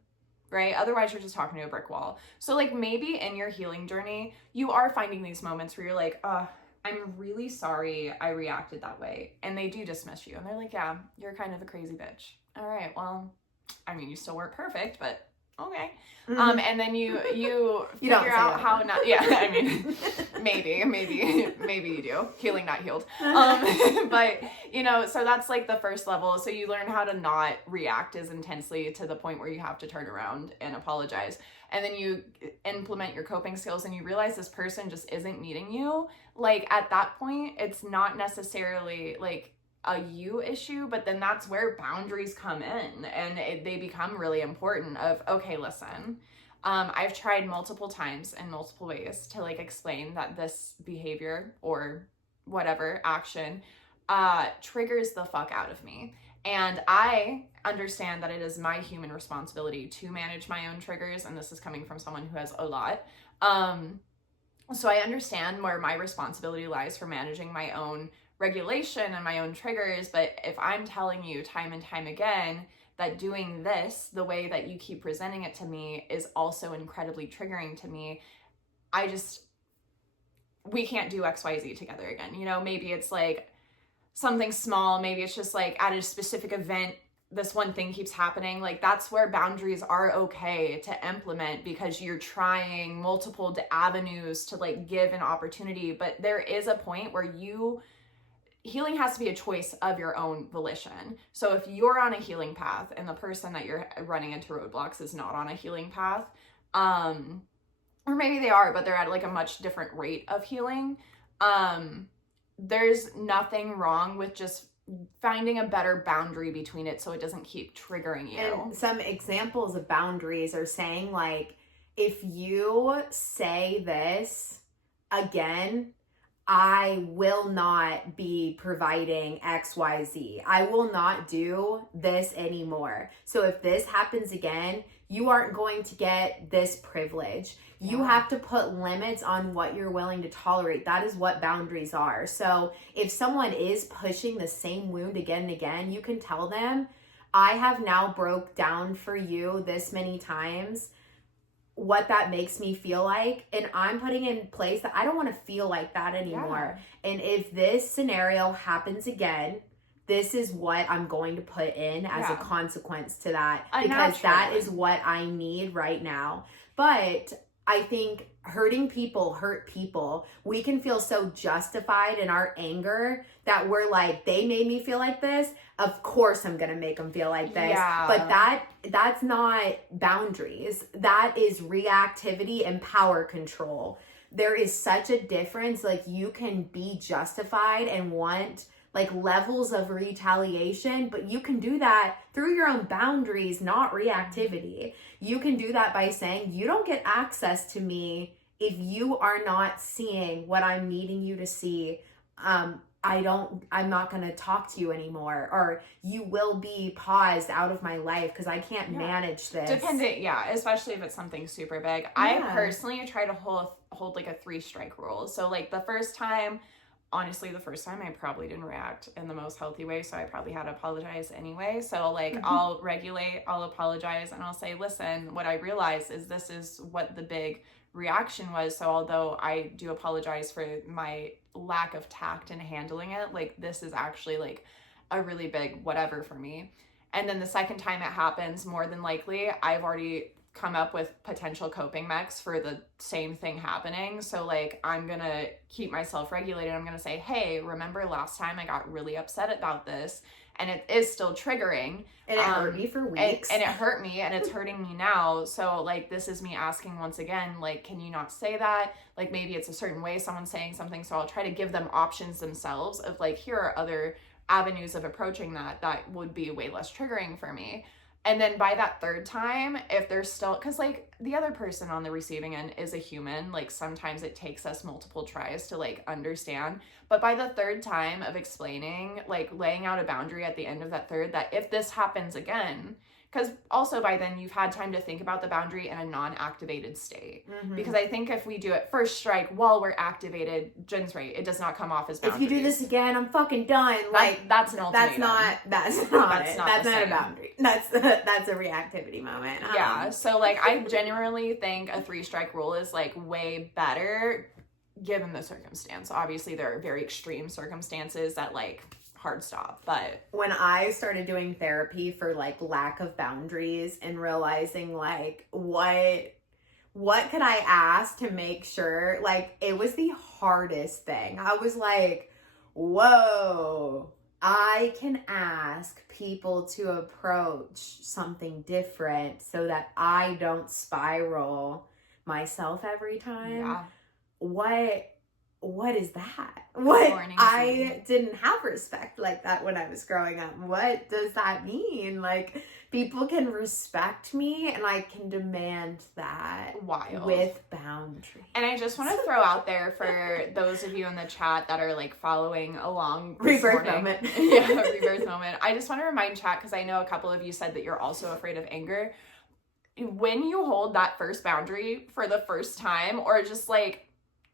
Right? Otherwise, you're just talking to a brick wall. So, like, maybe in your healing journey, you are finding these moments where you're like, I'm really sorry I reacted that way. And they do dismiss you. And they're like, yeah, you're kind of a crazy bitch. All right, well, I mean, you still weren't perfect, but okay. And then you figure out how not, I mean, maybe you do. Healing, not healed. But, so that's like the first level. So you learn how to not react as intensely to the point where you have to turn around and apologize. And then you implement your coping skills and you realize this person just isn't meeting you. Like, at that point, it's not necessarily like a you issue, but then that's where boundaries come in, and they become really important of, okay, listen, I've tried multiple times in multiple ways to, like, explain that this behavior or whatever action triggers the fuck out of me. And I understand that it is my human responsibility to manage my own triggers, and this is coming from someone who has a lot. So I understand where my responsibility lies for managing my own regulation and my own triggers, but if I'm telling you time and time again that doing this, the way that you keep presenting it to me, is also incredibly triggering to me, we can't do XYZ together again. Maybe it's like something small, maybe it's just like at a specific event, this one thing keeps happening. Like, that's where boundaries are okay to implement, because you're trying multiple avenues to, like, give an opportunity. But there is a point where healing has to be a choice of your own volition. So if you're on a healing path and the person that you're running into roadblocks is not on a healing path, or maybe they are, but they're at, like, a much different rate of healing, there's nothing wrong with just finding a better boundary between it so it doesn't keep triggering you. And some examples of boundaries are saying, like, if you say this again, I will not be providing XYZ. I will not do this anymore. So if this happens again, you aren't going to get this privilege. You have to put limits on what you're willing to tolerate. That is what boundaries are. So if someone is pushing the same wound again and again, you can tell them, I have now broke down for you this many times what that makes me feel like, and I'm putting in place that I don't want to feel like that anymore. And if this scenario happens again, this is what I'm going to put in as a consequence to that, because that is what I need right now. But I think hurting people hurt people. We can feel so justified in our anger that we're like, they made me feel like this, of course I'm gonna make them feel like this. But that's not boundaries. That is reactivity and power control. There is such a difference. Like, you can be justified and want like levels of retaliation, but you can do that through your own boundaries, not reactivity. You can do that by saying, you don't get access to me if you are not seeing what I'm needing you to see. I'm not going to talk to you anymore, or you will be paused out of my life because I can't manage this. Especially if it's something super big. I personally try to hold like a 3-strike rule. So like the first time I probably didn't react in the most healthy way, so I probably had to apologize anyway. So like I'll regulate, I'll apologize, and I'll say, listen, what I realized is this is what the big reaction was. So although I do apologize for my lack of tact in handling it, like this is actually like a really big whatever for me. And then the second time it happens, more than likely I've already come up with potential coping mechs for the same thing happening. So like I'm gonna keep myself regulated. I'm gonna say, hey, remember last time I got really upset about this, and it is still triggering, and it hurt me for weeks, and it hurt me, and it's hurting me now. So like this is me asking once again, like, can you not say that? Like maybe it's a certain way someone's saying something, so I'll try to give them options themselves of like, here are other avenues of approaching that would be way less triggering for me. And then by that third time, if they're still, because like the other person on the receiving end is a human, like sometimes it takes us multiple tries to like understand. But by the third time of explaining, like laying out a boundary at the end of that third, that if this happens again, because also by then you've had time to think about the boundary in a non-activated state. Because I think if we do it first strike while we're activated, Jen's right, it does not come off as boundaries. If you do this again, I'm fucking done. Like that's an ultimatum. That's not a boundary. That's a reactivity moment. Yeah. So like I genuinely think a 3-strike rule is like way better given the circumstance. Obviously there are very extreme circumstances that like hard stop. But when I started doing therapy for like lack of boundaries and realizing like what could I ask to make sure, like it was the hardest thing. I was like, whoa, I can ask people to approach something different so that I don't spiral myself every time. Yeah. What is that? I didn't have respect like that when I was growing up. What does that mean? Like, people can respect me and I can demand that. Wild. With boundaries. And I just want to throw out there for those of you in the chat that are like following along rebirth moment. Rebirth moment. I just want to remind chat, because I know a couple of you said that you're also afraid of anger. When you hold that first boundary for the first time, or just like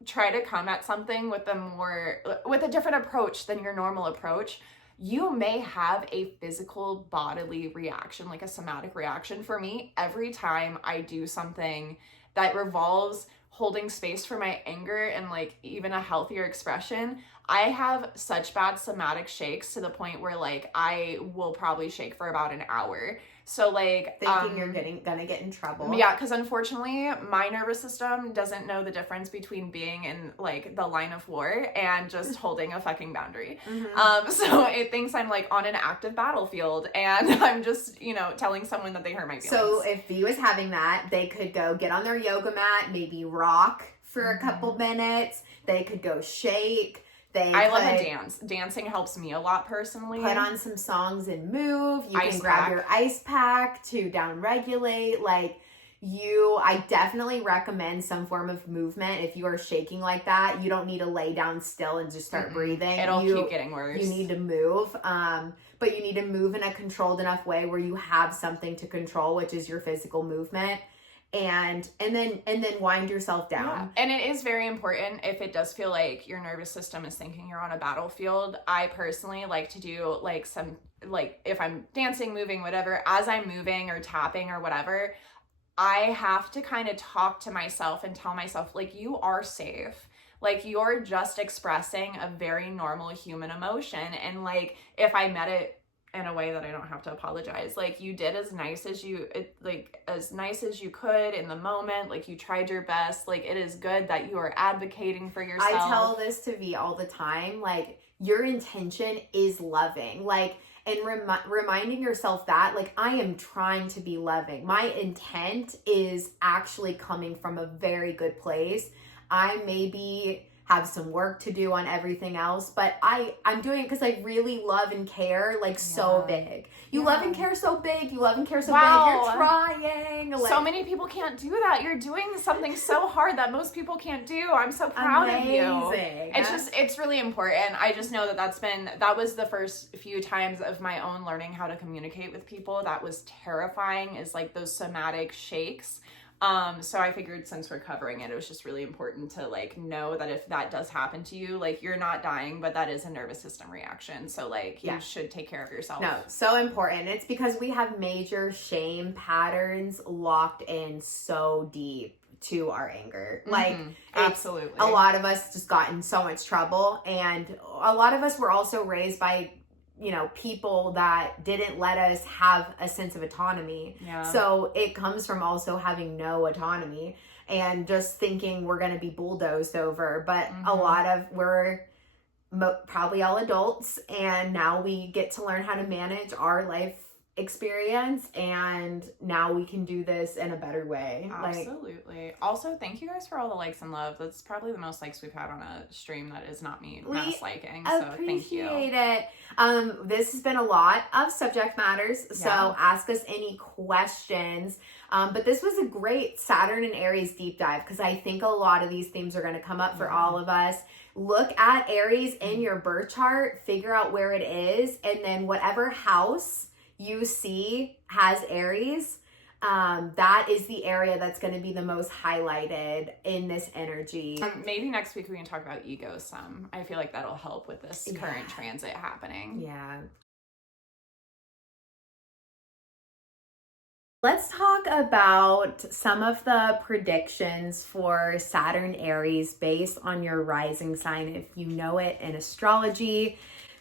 try to come at something with a different approach than your normal approach, you may have a physical bodily reaction, like a somatic reaction. For me, every time I do something that revolves holding space for my anger and like even a healthier expression, I have such bad somatic shakes to the point where like I will probably shake for about an hour. So like thinking you're gonna get in trouble. Yeah, because unfortunately my nervous system doesn't know the difference between being in like the line of war and just holding a fucking boundary. So it thinks I'm like on an active battlefield and I'm just, telling someone that they hurt my feelings. So if V was having that, they could go get on their yoga mat, maybe rock for a couple minutes. They could go shake. I love a dance. Dancing helps me a lot personally. Put on some songs and move. You can grab your ice pack to down regulate. Like, I definitely recommend some form of movement. If you are shaking like that, you don't need to lay down still and just start breathing. It'll keep getting worse. You need to move. But you need to move in a controlled enough way where you have something to control, which is your physical movement. And then wind yourself down. Yeah. And it is very important if it does feel like your nervous system is thinking you're on a battlefield. I personally like to do like some, like if I'm dancing, moving, whatever, as I'm moving or tapping or whatever, I have to kind of talk to myself and tell myself, like, you are safe. Like, you're just expressing a very normal human emotion. And like, if I met it in a way that I don't have to apologize, like, you did as nice as you could in the moment. Like, you tried your best. Like, it is good that you are advocating for yourself. I tell this to V all the time. Like, your intention is loving. Like, and reminding yourself that, like, I am trying to be loving. My intent is actually coming from a very good place. I maybe have some work to do on everything else, but I'm doing it because I really love and care, like, so big. You love and care so big. You love and care so big. You're trying. Like, so many people can't do that. You're doing something so hard that most people can't do. I'm so proud of you. It's really important. I just know that was the first few times of my own learning how to communicate with people. That was terrifying, is like those somatic shakes. So I figured since we're covering it, it was just really important to like know that if that does happen to you, like, you're not dying, but that is a nervous system reaction. So like, you should take care of yourself. No, so important. It's because we have major shame patterns locked in so deep to our anger. Like, absolutely. A lot of us just got in so much trouble, and a lot of us were also raised by, you know, people that didn't let us have a sense of autonomy. Yeah. So it comes from also having no autonomy and just thinking we're going to be bulldozed over. But we're probably all adults, and now we get to learn how to manage our life experience, and now we can do this in a better way. Absolutely. Also, thank you guys for all the likes and love. That's probably the most likes we've had on a stream that is not me mass liking. So thank you. Appreciate it. This has been a lot of subject matters, so ask us any questions. But this was a great Saturn and Aries deep dive, because I think a lot of these themes are going to come up for all of us. Look at Aries in your birth chart, figure out where it is, and then whatever house you see has Aries, that is the area that's going to be the most highlighted in this energy. Maybe next week we can talk about ego some. I feel like that'll help with this current transit happening. Yeah. Let's talk about some of the predictions for Saturn Aries based on your rising sign, if you know it in astrology.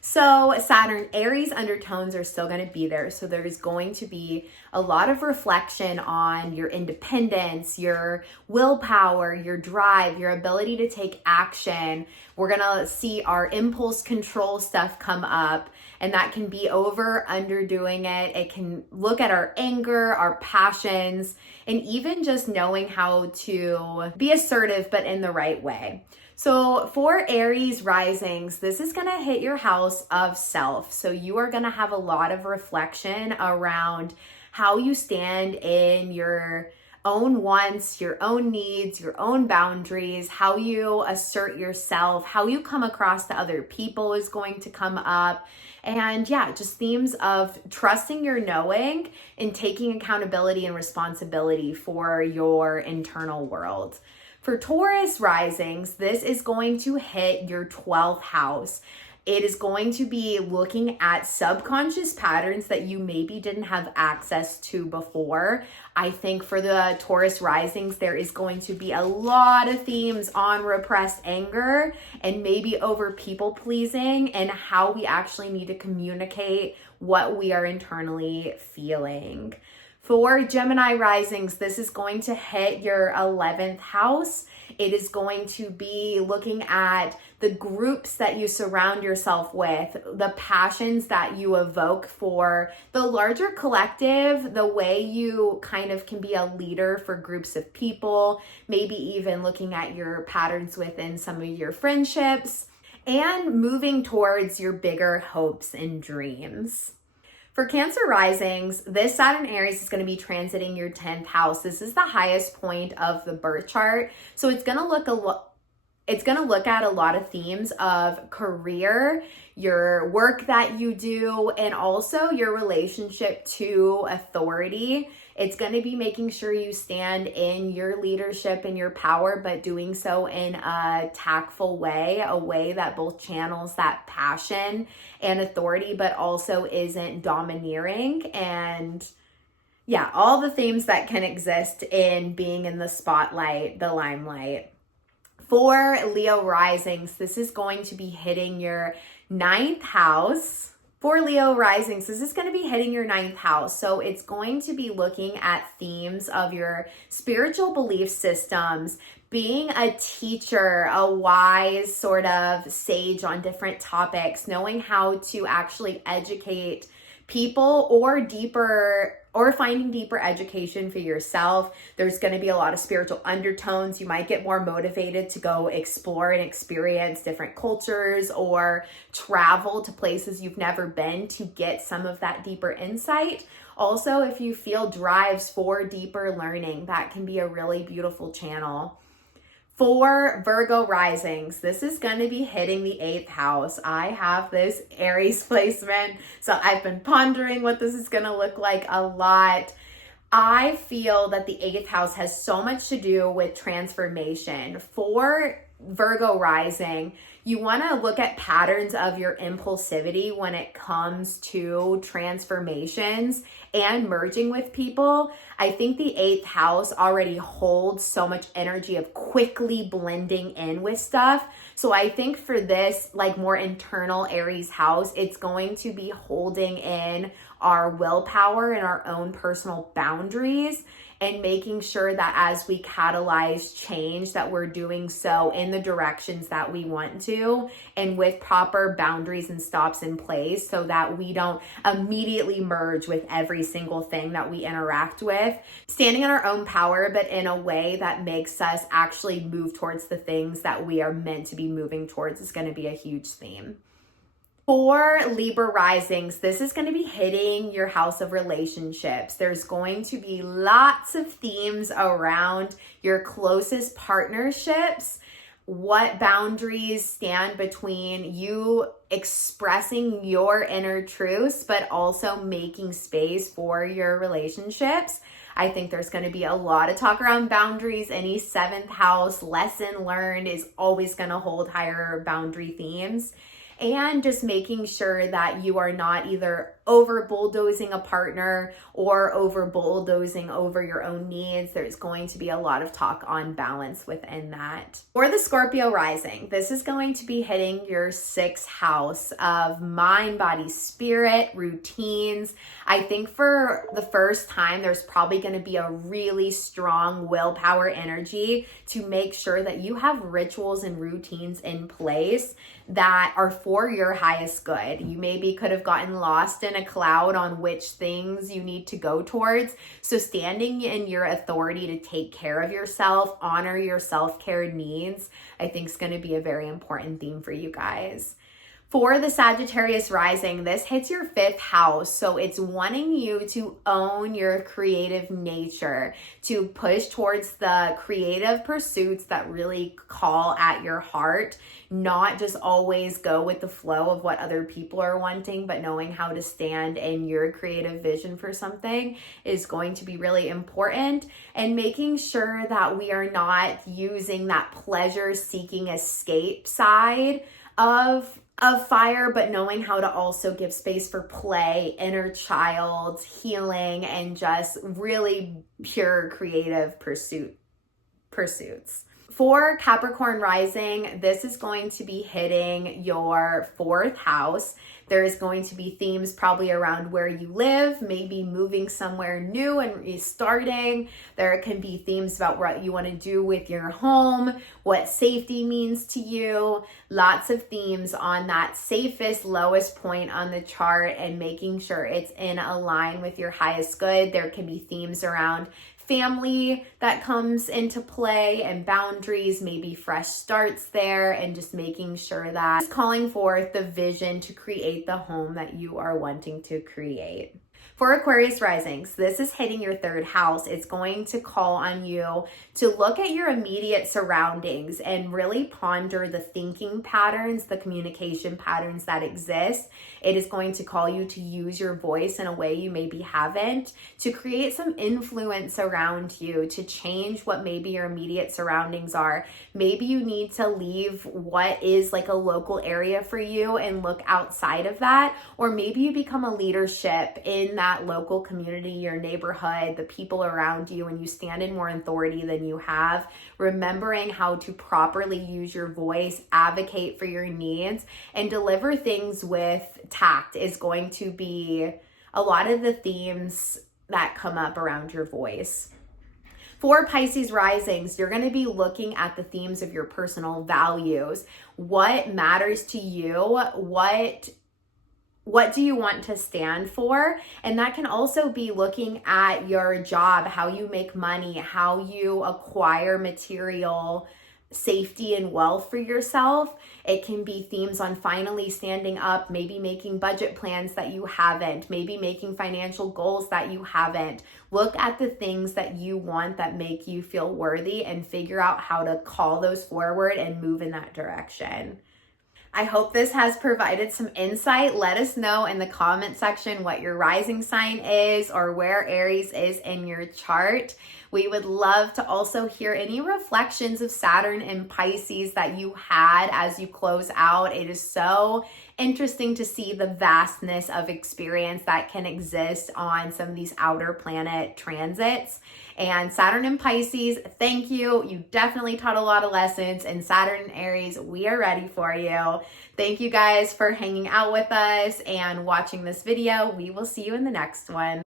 So Saturn Aries undertones are still going to be there. So there's going to be a lot of reflection on your independence, your willpower, your drive, your ability to take action. We're going to see our impulse control stuff come up, and that can be underdoing it. It can look at our anger, our passions, and even just knowing how to be assertive, but in the right way. So for Aries risings, this is going to hit your house of self. So you are going to have a lot of reflection around how you stand in your own wants, your own needs, your own boundaries, how you assert yourself, how you come across to other people is going to come up. And just themes of trusting your knowing and taking accountability and responsibility for your internal world. For Taurus risings, this is going to hit your 12th house. It is going to be looking at subconscious patterns that you maybe didn't have access to before. I think for the Taurus risings, there is going to be a lot of themes on repressed anger and maybe over people pleasing, and how we actually need to communicate what we are internally feeling. For Gemini risings, this is going to hit your 11th house. It is going to be looking at the groups that you surround yourself with, the passions that you evoke for the larger collective, the way you kind of can be a leader for groups of people, maybe even looking at your patterns within some of your friendships, and moving towards your bigger hopes and dreams. For Cancer risings, this Saturn Aries is going to be transiting your 10th house. This is the highest point of the birth chart. So it's going to look at a lot of themes of career, your work that you do, and also your relationship to authority. It's going to be making sure you stand in your leadership and your power, but doing so in a tactful way, a way that both channels that passion and authority, but also isn't domineering. And yeah, all the themes that can exist in being in the spotlight, the limelight. For Leo risings, this is going to be hitting your 9th house. For Leo risings, this is going to be hitting your 9th house. So it's going to be looking at themes of your spiritual belief systems, being a teacher, a wise sort of sage on different topics, knowing how to actually educate people or finding deeper education for yourself. There's going to be a lot of spiritual undertones. You might get more motivated to go explore and experience different cultures or travel to places you've never been to get some of that deeper insight. Also, if you feel drives for deeper learning, that can be a really beautiful channel. For Virgo risings, this is going to be hitting the 8th house. I have this Aries placement, so I've been pondering what this is going to look like a lot. I feel that the 8th house has so much to do with transformation. For Virgo rising, you want to look at patterns of your impulsivity when it comes to transformations and merging with people. I think the 8th house already holds so much energy of quickly blending in with stuff. So I think for this like more internal Aries house, it's going to be holding in our willpower and our own personal boundaries, and making sure that as we catalyze change, that we're doing so in the directions that we want to and with proper boundaries and stops in place, so that we don't immediately merge with every single thing that we interact with. Standing in our own power, but in a way that makes us actually move towards the things that we are meant to be moving towards is going to be a huge theme. For Libra risings, this is going to be hitting your house of relationships. There's going to be lots of themes around your closest partnerships, what boundaries stand between you expressing your inner truths, but also making space for your relationships. I think there's going to be a lot of talk around boundaries. Any 7th house lesson learned is always going to hold higher boundary themes. And just making sure that you are not either over bulldozing a partner or over bulldozing over your own needs. There's going to be a lot of talk on balance within that. For the Scorpio rising, this is going to be hitting your 6th house of mind, body, spirit, routines. I think for the first time, there's probably going to be a really strong willpower energy to make sure that you have rituals and routines in place that are for your highest good. You maybe could have gotten lost in a cloud on which things you need to go towards. So standing in your authority to take care of yourself, honor your self-care needs, I think is going to be a very important theme for you guys. For the Sagittarius rising, this hits your 5th house. So it's wanting you to own your creative nature, to push towards the creative pursuits that really call at your heart, not just always go with the flow of what other people are wanting, but knowing how to stand in your creative vision for something is going to be really important. And making sure that we are not using that pleasure-seeking escape side of fire, but knowing how to also give space for play, inner child, healing, and just really pure creative pursuits. For Capricorn rising, this is going to be hitting your 4th house. There's going to be themes probably around where you live, maybe moving somewhere new and restarting. There can be themes about what you want to do with your home, what safety means to you. Lots of themes on that safest, lowest point on the chart and making sure it's in a line with your highest good. There can be themes around family that comes into play and boundaries, maybe fresh starts there, and just making sure that it's calling forth the vision to create create the home that you are wanting to create. For Aquarius risings, this is hitting your third house. It's going to call on you to look at your immediate surroundings and really ponder the thinking patterns, the communication patterns that exist. It is going to call you to use your voice in a way you maybe haven't, to create some influence around you, to change what maybe your immediate surroundings are. Maybe you need to leave what is like a local area for you and look outside of that, or maybe you become a leadership in that local community, your neighborhood, the people around you, and you stand in more authority than you have. Remembering how to properly use your voice, advocate for your needs, and deliver things with tact is going to be a lot of the themes that come up around your voice. For Pisces risings, you're going to be looking at the themes of your personal values. What matters to you? What do you want to stand for? And that can also be looking at your job, how you make money, how you acquire material safety and wealth for yourself. It can be themes on finally standing up, maybe making budget plans that you haven't, maybe making financial goals that you haven't. Look at the things that you want that make you feel worthy and figure out how to call those forward and move in that direction. I hope this has provided some insight. Let us know in the comment section what your rising sign is or where Aries is in your chart. We would love to also hear any reflections of Saturn and Pisces that you had as you close out. It is so interesting to see the vastness of experience that can exist on some of these outer planet transits. And Saturn and Pisces, thank you. You definitely taught a lot of lessons. And Saturn and Aries, we are ready for you. Thank you guys for hanging out with us and watching this video. We will see you in the next one.